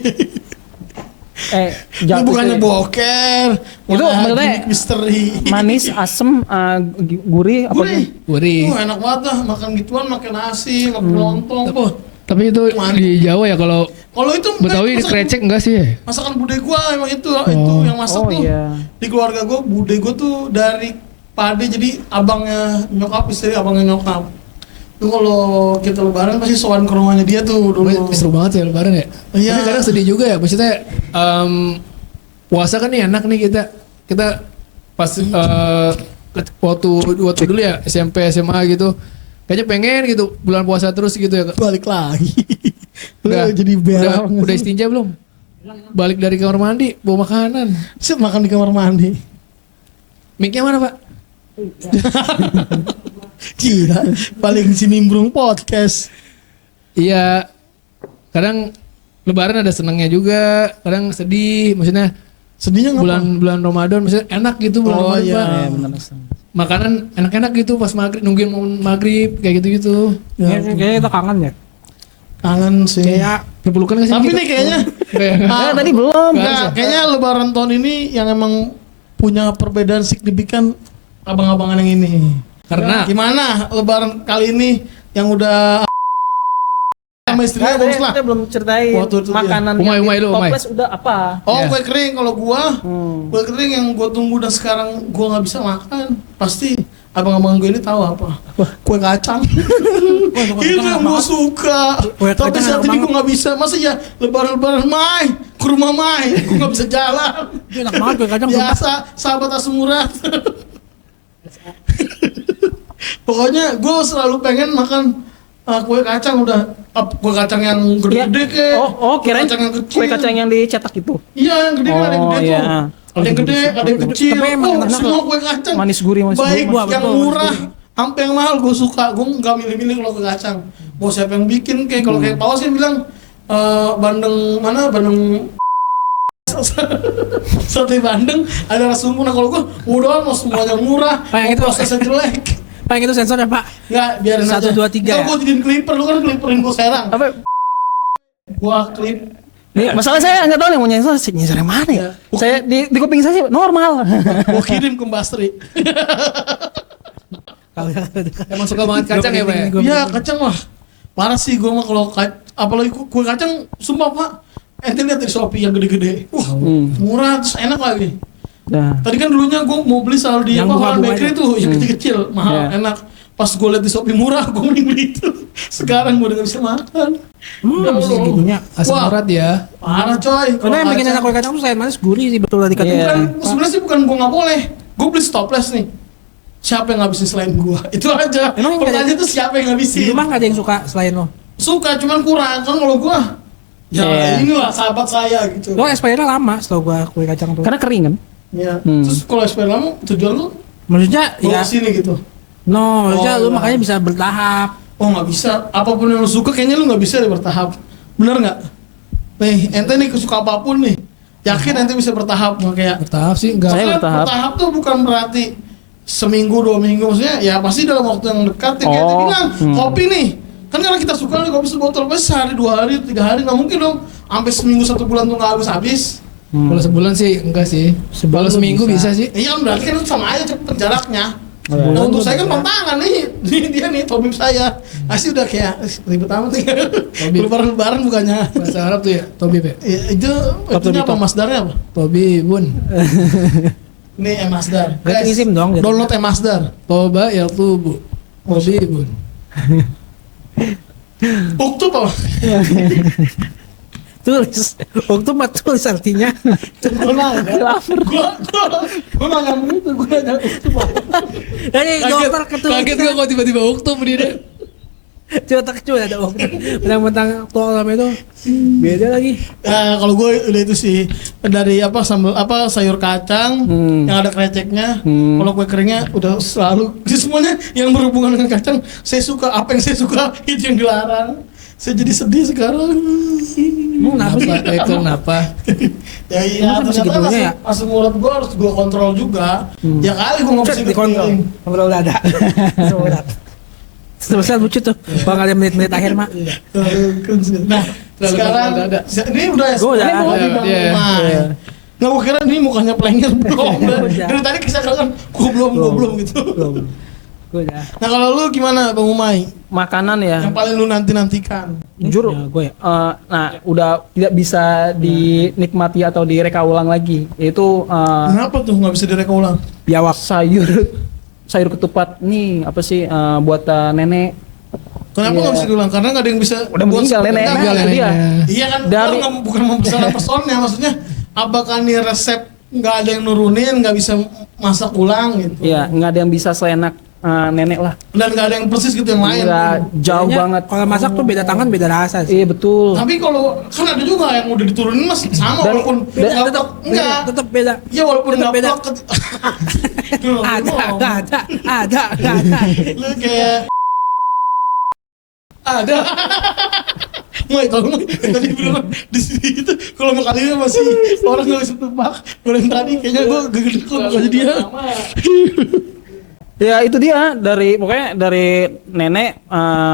Ini Jatuh bukannya sih. boker. Itu malah maksudnya gimmick misteri. Manis, asem, gurih, apa Gurih. sih? Gurih. Enak banget dah makan gituan, makan nasi, makan lontong. Wah, Tapi itu di Jawa ya, kalau kalau itu Betawi masakan- krecek enggak sih ya? Masakan bude gua emang itu yang masak Oh tuh. iya. Di keluarga gua bude gua tuh dari pade, jadi abangnya nyokap, istri abangnya nyokap. Itu kalau kita lebaran pasti sowan ke rumahnya dia tuh dulu. Seru banget ya lebaran ya. Iya. Tapi kadang sedih juga ya. Maksudnya puasa kan nih enak nih kita pas waktu dulu ya SMP SMA gitu. Kayaknya pengen gitu bulan puasa terus gitu ya. Balik lagi. Udah, Jadi berak. udah istinja belum? Balik dari kamar mandi bawa makanan. Set makan di kamar mandi. Mic-nya mana, Pak? Gila, paling sinimbrung podcast. Iya. Kadang lebaran ada senangnya juga, kadang sedih. Maksudnya Sedihnya ngapa? bulan Ramadan maksudnya enak gitu bulan Ramadan, iya. Pak. Iya, benar. Makanan enak-enak gitu pas maghrib, nungguin momen maghrib kayak gitu-gitu. Kayaknya kita kangen ya. Kangen sih. Kayak Berpelukan gak sih? Tapi kita? nih kayaknya Kayak- Tadi belum. enggak, kayaknya lebaran tahun ini yang emang punya perbedaan signifikan abang-abangan yang ini. Karena Gimana lebaran kali ini yang udah sama istrinya bagus lah. Kita belum ceritain Waktu itu dia. makanan Umay lu, Umay. toples udah apa? Oh, Ya. kue kering kalau gua. Hmm. Kue kering yang gua tunggu dan sekarang gua nggak bisa makan. Pasti abang-abang gue ini tahu apa? Kue kacang. Itu yang gua suka. Kue Tapi kacang saat enak ini banget. gua nggak bisa. Masa ya lebaran-lebaran Mai ke rumah Mai, gua nggak bisa jalan. itu enak banget kue kacang. sumpah. Biasa sahabat asam urat. Pokoknya gue selalu pengen makan kue kacang udah kue kacang yang gede-gede kek. Kirain kue kacang yang kecil. kue kacang yang dicetak itu. Iya yang gede kan ada yang Oh, gede iya. tuh. Ada yang gede, ada yang kecil. Tapi emang enak semua loh. kue kacang. Manis gurih, manis Baik gurih. yang Betul, murah manis sampai yang mahal gue suka. Gue nggak milih-milih kalau kue kacang. Mau siapa yang bikin kayak kalau kayak Paus yang bilang Bandeng mana Bandeng sate Bandeng ada rasa sumur. Nah kalau gue udah mau semuanya murah, Pak, yang mau itu- prosesnya jelek. Pak yang itu sensor ya Pak. Nggak, biarin 1, aja. 2, 3 Ntar ya? gue jadiin clipper, lu kan clipperin gue serang. Apa? Gua clip. Masalah saya nggak tahu nih mau nyensor yang mana ya. Saya di kuping saya sih normal. Gua kirim ke Mbastri. emang suka banget kacang ya, Pak ya? Iya kacang mah. Parah sih gua mah kalau apalagi kue kacang, sumpah Pak. Ente lihat di Shopee yang gede-gede. Wah, murah terus enak lagi. Nah, Tadi kan dulunya gua mau beli selalu di Yang apa Holland bunga-bunga Bakery aja. tuh, yang kecil-kecil, mahal, Iya. enak. Pas gue liat di Shopee murah, gue mending beli itu. Sekarang gue udah gak bisa makan. Emang bisa segitunya. Asam Wah. urat ya. Parah coy. Karena yang bikin enak kue kacang tuh selain manis gurih sih, betul tadi kata. Iya. Bukan, sebenarnya sih bukan gue nggak boleh. Gue beli stopless nih. Siapa yang ngabisin selain gue? Itu aja. Emang nggak ada- Pertanyaan itu siapa yang Di ngabisin? rumah nggak ada yang suka selain lo. Suka, cuman kurang. Kan kalau gue, ya Iya. inilah sahabat saya gitu. Lo expirednya lama setahu gua kue kacang tuh. Karena kering kan. Ya. Hmm. Terus kalau ekspor lama, tujuan lu Maksudnya bawa ya, ke sini gitu. no, maksudnya Oh, lu enggak. makanya bisa bertahap. Oh nggak bisa. Apapun yang lu suka, kayaknya lu nggak bisa deh bertahap. Bener nggak? Nih, ente nih suka apapun nih. Yakin ente bisa bertahap nggak kayak? Bertahap sih enggak. Saya Soalnya bertahap. bertahap tuh bukan berarti seminggu 2 minggu, maksudnya ya pasti dalam waktu yang dekat. Ya, kayak dia Oh, bilang kopi nih, kan karena kita suka nih kopi sebotol, pasti sehari 2 hari 3 hari nggak mungkin dong sampai seminggu 1 bulan tuh nggak habis. Kalau sebulan sih enggak sih. Kalau seminggu bisa sih. Iya kan berarti kan itu sama aja cepet jaraknya. Oh, iya. Nah untuk saya kan pantangan nih, dia nih tabib saya pasti udah kayak ribet amat nih. Lebaran bukannya. Bahasa Arab tuh ya, Tobi ya. Ya, itu itunya apa masdarnya apa? Tobi bun. Ini Masdar. Ganti SIM dong, gitu. Download Masdar. Toba ya tubu. Tobi bun. Uktub apa? Tulis. Waktu mah tulis artinya. Gue nanya. Gue nanya begitu. Gue nanya uktub apa? Jadi dokter ketua. Kaget gua kok tiba-tiba uktum dia. Coba tak coba ada waktu. Mentang-mentang tol sama itu beda lagi. Ya, kalau gue udah itu sih dari apa sambal apa sayur kacang yang ada kreceknya. Kalau kue keringnya udah selalu semuanya yang berhubungan dengan kacang saya suka. Apa yang saya suka itu yang dilarang. Saya jadi sedih sekarang. Emang kenapa sih? Itu kenapa? Ya iya, Emang sampai ternyata segitunya ya? asam urat gue harus gue kontrol juga. Ya kali gue ngopi Dikontrol. Kontrol udah ada. Surat. Selesai lucu tuh. Kalau nggak ada menit-menit akhir mak. Nah, Terlalu sekarang kontrol udah ada. ini udah Gua udah ini mau ada. di Bang Iya. Umay. Iya. Nggak, gue kira ini mukanya plenger belum. Udah. Dari tadi kisah kan gue belum gitu. Gue udah. Nah kalau lu gimana Bang Umay? Makanan ya. Yang paling lu nantikan? Jujur, Ya, gue ya. nah udah tidak bisa dinikmati atau direka ulang lagi. Itu Kenapa tuh nggak bisa direka ulang? Biawak. sayur ketupat nih apa sih buatan nenek. Kenapa Iya. nggak bisa diulang? Karena nggak ada yang bisa Udah buat meninggal seperti nenek. itu. Meninggal Itu dia. neneknya. Iya kan, Dari- gua bukan mempersoalkan personnya, maksudnya apakah nih resep nggak ada yang nurunin, nggak bisa masak ulang gitu? Iya, nggak ada yang bisa seenak nenek lah. Dan nggak ada yang persis gitu yang lain. Nggak jauh Kayaknya banget. Kalau masak tuh beda tangan beda rasa sih. Iya betul. Tapi kalau kan ada juga yang udah diturunin mas sama Dan- walaupun dan- nggak Tetap plek, enggak. tetap beda. Ya walaupun tetap nggak beda. plek. Ada, nggak ada. Lu kayak ada. Mau tahu nggak? Tadi beneran di sini itu kalau mau kali ini masih orang nggak bisa tebak. Kalau yang tadi kayaknya gue gede kok bukan dia. Ya itu dia pokoknya dari nenek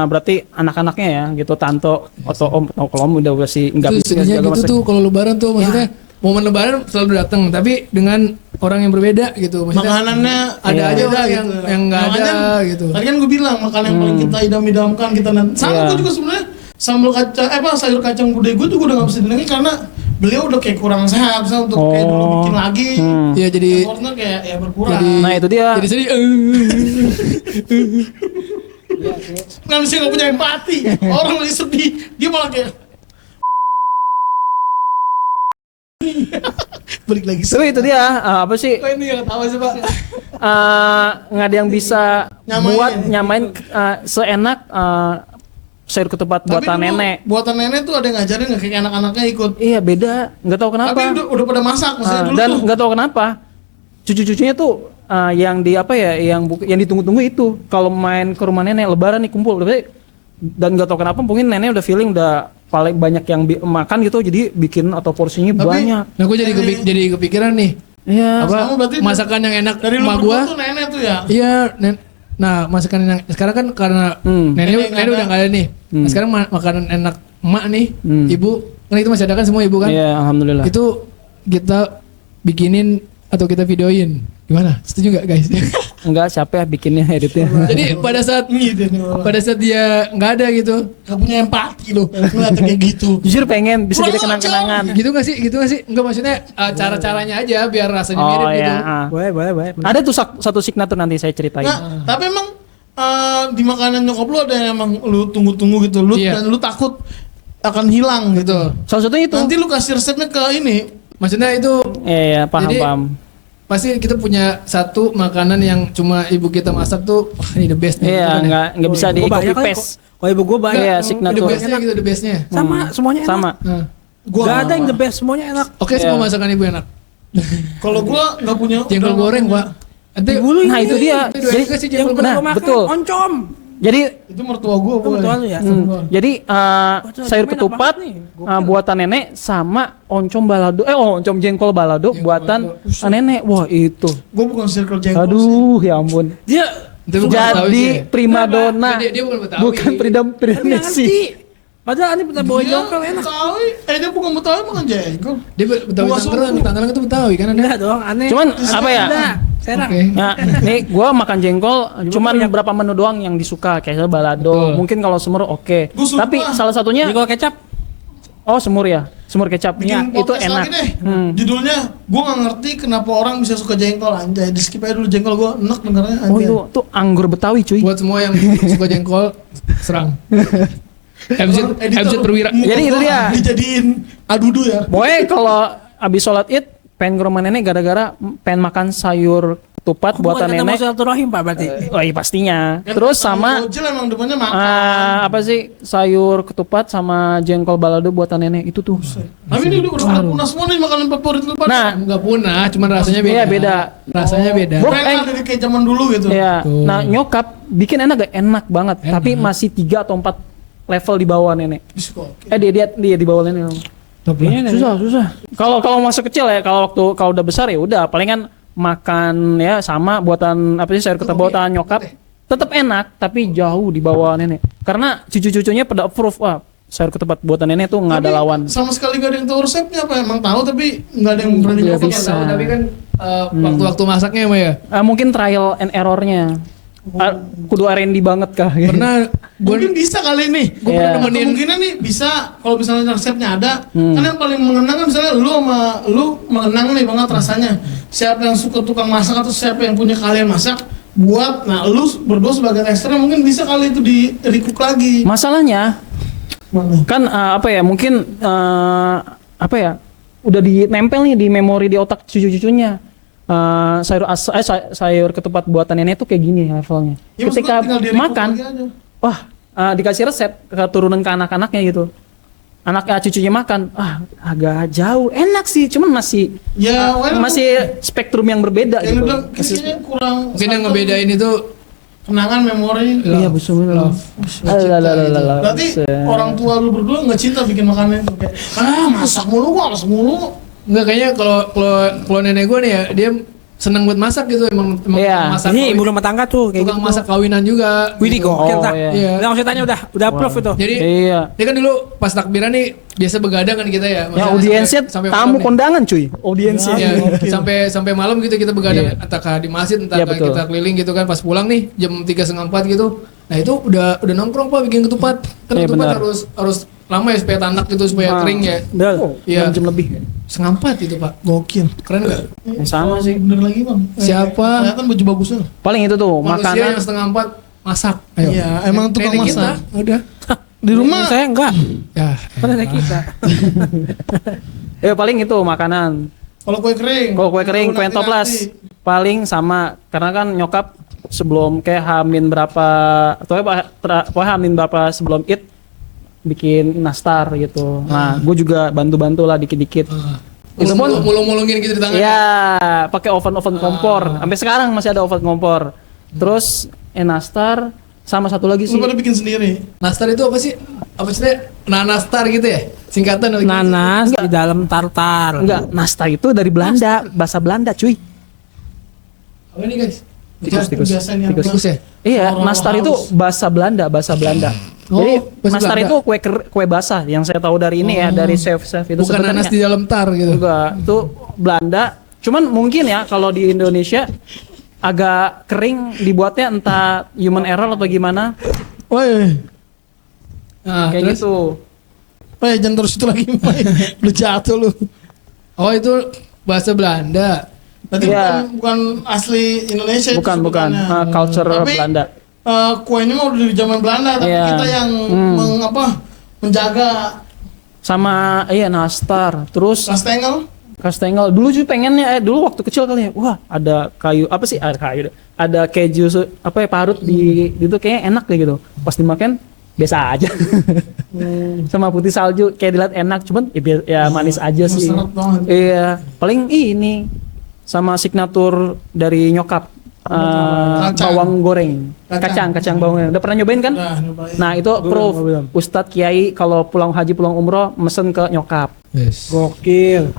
berarti anak-anaknya ya gitu tante atau om atau kalau om udah sih nggak Itu bisa sedihnya jaga gitu masak. tuh kalau lebaran tuh maksudnya momen lebaran selalu datang tapi dengan orang yang berbeda gitu. Maksudnya Makanannya ada Iya. aja beda orang gitu. yang nggak ada Makanya, gitu. Tadi kan gue bilang makanan yang paling kita idam-idamkan kita nanti. Sama Iya. gue juga sebenarnya sambal kacang sayur kacang bude gue juga udah nggak bisa didengar karena beliau udah kayak kurang sehat misalnya untuk kayak dulu Oh. bikin lagi. Iya jadi Effortnya kayak ya berkurang. Nah itu dia. jadi sedih. Manusia nggak punya empati. Orang lagi sedih, dia malah kayak balik lagi. Tapi itu dia apa sih Kok ini yang ketawa sih pak? nggak ada yang bisa nyamain seenak sayur ketupat buatan dulu nenek. Buatan nenek tuh ada yang ngajarin nggak kayak anak-anaknya ikut. Iya beda, nggak tahu kenapa. Tapi udah pada masak maksudnya dulu Dan tuh. nggak tahu kenapa cucu-cucunya tuh yang di apa ya yang ditunggu-tunggu itu kalau main ke rumah nenek lebaran nih kumpul dan nggak tahu kenapa mungkin nenek udah feeling udah paling banyak yang makan gitu jadi bikin atau porsinya Tapi- banyak. Nah gue jadi kepikiran nih Iya. apa sama berarti masakan yang enak dari lu emak berdua gua. tuh nenek tuh ya. Iya, nah masakan yang sekarang kan karena nenek Nenek udah nggak ada nih. Nah, sekarang makanan enak emak nih, ibu kan itu masih ada kan semua ibu kan. Iya, alhamdulillah. Itu kita bikinin atau kita videoin. Gimana? Setuju nggak guys? Enggak, siapa ya bikinnya editnya? Jadi pada saat Gitu nih orang. pada saat dia nggak ada gitu, Gak punya empati loh ngeliat kayak gitu. Jujur pengen bisa Kurang jadi kenang-kenangan. gitu nggak sih? Gitu nggak sih? Enggak maksudnya cara-caranya aja biar rasanya Oh mirip gitu. iya. Boleh. Ada tuh satu signature nanti saya ceritain. Nah, tapi emang di makanan nyokap lu ada yang emang lu tunggu-tunggu gitu, lu Iya. dan lu takut akan hilang gitu. Salah satunya itu. Nanti lu kasih resepnya ke ini. Maksudnya itu Iya, paham Jadi, paham. pasti kita punya satu makanan yang cuma ibu kita masak tuh, wah ini the best nih. Iya, gitu kan ya. nggak bisa di Gua copy banyak kali paste. kok. Oh ibu gue banyak. Iya, The signature. bestnya gitu, the bestnya. Sama, semuanya enak. Sama. Nah, Gak ada yang the best, semuanya enak. Oke, Iya. semua masakan ibu enak. Kalau gua nggak punya Jengkol udah goreng, nggak Pak. Nanti Dulu Nah, itu dia. Itu Jadi, juga sih yang jengkol pernah goreng. gue makan, betul. oncom. jadi punya. Itu mertua gua Itu betul boleh. ya. jadi sayur enak ketupat banget nih. Gokil. buatan nenek sama oncom balado oncom jengkol balado buatan nenek. Wah, itu. Gua bukan circle jengkol. Aduh, ya ampun. Dia Itu bukan Betawi Jadi sih. primadona. Dia bukan Betawi. Bukan kan nggak Messi. ngerti. Padahal ini pernah bawa Dia jengkol enak. Betawi. Dia bukan Betawi makan jengkol. Dia Betawi Buah Tangerang, suku. Tangerang itu Betawi kan ada. Enggak dong, aneh. Cuman apa ya? Ada, Serang. Oke. Nah, nih gua makan jengkol cuman banyak. beberapa menu doang yang disuka kayak balado. Betul. Mungkin kalau semur oke. Gua suka. Tapi salah satunya Jengkol kecap. semur ya. Semur kecap. Bikin Ya, itu podcast enak. lagi deh. Hmm. Judulnya gua nggak ngerti kenapa orang bisa suka jengkol anjay. Di skip aja dulu jengkol gua enak dengernya anjay. Oh, itu tuh anggur Betawi, cuy. Buat semua yang suka jengkol, serang. MZ Perwira. Jadi itu dia. Dijadiin adudu ya. Boy, kalau abis sholat id pengen ke rumah nenek gara-gara pengen makan sayur ketupat buatan Mau nenek. silaturahim Pak berarti. Oh iya pastinya. Terus sama Bocil emang depannya makan. apa sih sayur ketupat sama jengkol balado buatan nenek itu tuh. Tapi ini udah punah semua nih makanan favorit lu pada. Nah, Enggak punah, cuman rasanya beda. Iya, beda. Rasanya beda. Gua- Keren dari kayak zaman dulu gitu. ya. Tuh. Nah, nyokap bikin enak gak? Enak banget. Enak. Tapi masih 3 atau 4 level di bawah nenek. Bisa kok. Dia di bawah nenek. Susah. Kalau masuk kecil ya, kalau udah besar ya udah palingan makan ya sama buatan apa sih sayur ketupat buatan nyokap. Tetap enak tapi jauh di bawah nenek. Karena cucu-cucunya pada approve, wah, sayur ketupat buatan nenek tuh nggak ada Tapi lawan. Sama sekali gak ada yang tahu resepnya apa emang tahu tapi nggak ada yang berani Nggak nyoba. bisa. Tapi kan waktu-waktu masaknya emang ya. Mungkin trial and errornya. Kudu R&D banget kah? Pernah Mungkin bisa kali ini. Gue Iya. pernah nemenin. Kemungkinan nih bisa kalau misalnya resepnya ada. Kan yang paling mengenang kan misalnya lu sama lu mengenang nih banget rasanya. Siapa yang suka tukang masak atau siapa yang punya kalian masak buat. Nah lu berdua sebagai tester mungkin bisa kali itu di recook lagi. Masalahnya Mana? kan apa ya mungkin apa ya udah dinempel nih di memori di otak cucu-cucunya. Sayur ketupat buatan nenek tuh kayak gini levelnya. Ya, maksud Ketika gua tinggal di-recook makan, lagi aja. wah dikasih resep keturunan ke anak-anaknya gitu. Cucunya makan, agak jauh, enak sih, cuman masih Ya, well, masih spektrum yang berbeda yang lu gitu. bilang kayaknya kurang. mungkin yang satu ngebedain itu kenangan memori. Iya, bismillah. Berarti orang tua lu berdua nggak cinta bikin makanan itu kayak masak mulu gua masak mulu. enggak kayaknya kalau nenek gue nih ya dia seneng buat masak gitu emang Iya. masak Ini ibu rumah tangga tuh kayak tukang gitu. masak kawinan juga. Widih gitu. gokil tak. Iya. Udah usah tanya udah approve itu. Jadi Iya. dia kan dulu pas takbiran nih biasa begadang kan kita ya. Ya Maksudnya audiensnya sampai tamu malam nih. kondangan cuy, audiensnya. Iya, sampai malam gitu kita begadang Iya. entah di masjid entah Iya, betul. kita keliling gitu kan pas pulang nih jam 3:30 gitu. Nah itu udah nongkrong Pak bikin ketupat. Kan Iya, ketupat benar. harus lama ya supaya tanak gitu supaya kering ya. Udah. Iya. 6 jam lebih. 3:30 itu Pak. Gokil. Keren nggak? Sama sih. Bener lagi bang. Siapa? Kelihatan baju bagusnya. Paling itu tuh Manusia makanan. yang 3:30 masak. Ayo. Iya, emang tukang Nenek kita, masak. udah. Di rumah Saya enggak. Ya. Kan ada kita. Ya paling itu makanan. kalau kue kering. Kalau kue kering, kue Nanti-nanti. toples paling sama karena kan nyokap sebelum kayak hamin berapa atau hamin berapa sebelum Id bikin nastar gitu. Nah, gue juga bantu-bantu lah dikit-dikit. Itu pun Mulung-mulungin gitu di tangan. ya pakai oven kompor. Sampai sekarang masih ada oven kompor. Terus nastar sama satu lagi Lu sih. pada bikin sendiri. Nastar itu apa sih? Apa sih? Nanastar gitu ya? Singkatan atau gitu? Nanas di dalam tartar. Enggak, nastar itu dari Belanda, bahasa Belanda, cuy. Apa ini guys? Tikus. Biasanya Tikus ya? Iya, Orang nastar itu haus. bahasa Belanda. Oh, Jadi bahasa nastar Belanda. itu kue basah yang saya tahu dari ini ya, dari chef itu Bukan sebenarnya. nanas di dalam tar gitu. Enggak, itu Belanda. Cuman mungkin ya kalau di Indonesia agak kering dibuatnya entah human error atau gimana. Woi, Nah, Kayak terus? gitu. woi jangan terus itu lagi, Mai. Lu jatuh lu. Oh itu bahasa Belanda. Berarti Iya. bukan asli Indonesia itu Bukan sebutannya. culture Tapi Belanda. kuenya mah udah dari zaman Belanda, tapi Iya. kita yang menjaga Sama nastar. Terus kastengel. kastengel. Dulu juga pengennya dulu waktu kecil kali ya. Wah, ada kayu apa sih? Ada kayu. Ada keju parut di itu kayaknya enak deh gitu. Pas dimakan biasa aja. Sama putih salju kayak dilihat enak, cuman ya manis aja sih. Seret banget. Iya, paling ini sama signatur dari nyokap. Bawang goreng, kacang bawang goreng. Udah pernah nyobain kan? Udah, nyobain. Nah itu proof. Ustadz Kiai kalau pulang haji pulang umroh mesen ke nyokap. Yes. Gokil.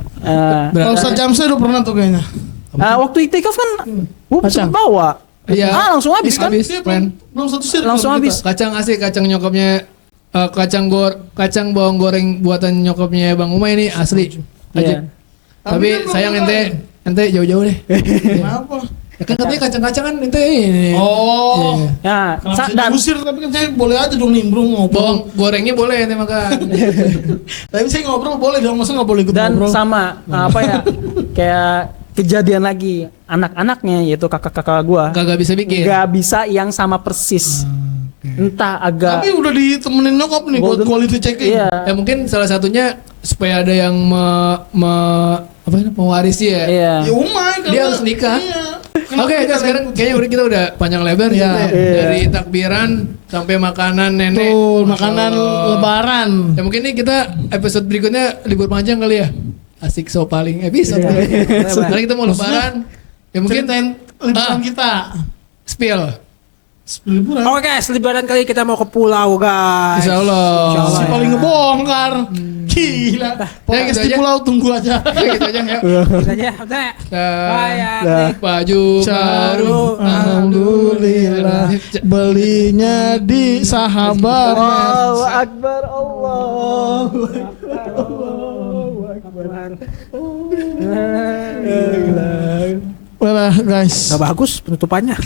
Kalau Ustaz Jamsnya udah pernah tuh kayaknya. Waktu itikaf kan, gua sempet bawa. Iya. Langsung habis kan? Habis, Dia friend. belum satu sirkel Langsung kita. habis. Kacang asli, kacang nyokapnya kacang bawang goreng buatan nyokapnya Bang Umay ini asli. Iya. Tapi dia belum sayang pernah. ente jauh-jauh deh. Kenapa? Ya kan katanya kacang-kacangan ente ini. Oh. Ya, Kenapa dan saya diusir, tapi kan saya boleh aja dong nimbrung ngobrol. Bawang gorengnya boleh ente makan. Tapi saya ngobrol boleh dong, masa nggak boleh ikut dan ngobrol? sama kayak kejadian lagi anak-anaknya yaitu kakak-kakak gua Kagak bisa bikin. nggak bisa yang sama persis. Entah agak Tapi udah ditemenin nyokap nih buat Golden- quality checking. iya. Ya mungkin salah satunya supaya ada yang mewarisi ya. Iya. Ya umay karena Dia harus nikah. Iya. Kenapa Oke, kita sekarang kayaknya kita udah panjang lebar Iya. gitu ya. Dari takbiran sampai makanan nenek. Betul, Masya makanan Allah. lebaran. Ya mungkin nih kita episode berikutnya libur panjang kali ya. Asik so paling episode. Sekarang kita mau lebaran. Ya mungkin Ceritain liburan Ah. kita. spill. Liburan. Oke guys, lebaran kali kita mau ke pulau guys. Insya Allah. Si paling ngebongkar. Gila. Podcast gitu di aja. pulau tunggu aja. Ya gitu aja ya. Udah aja, udah. Dah. Baju baru. Alhamdulillah. Belinya di sahabat. Allahu Akbar Allah. Wah guys. Gak bagus penutupannya.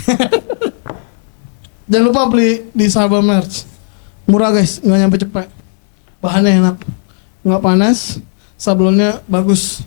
Jangan lupa beli di Sahabat Merch. Murah guys, nggak nyampe cepet. Bahannya enak, nggak panas, sablonnya bagus.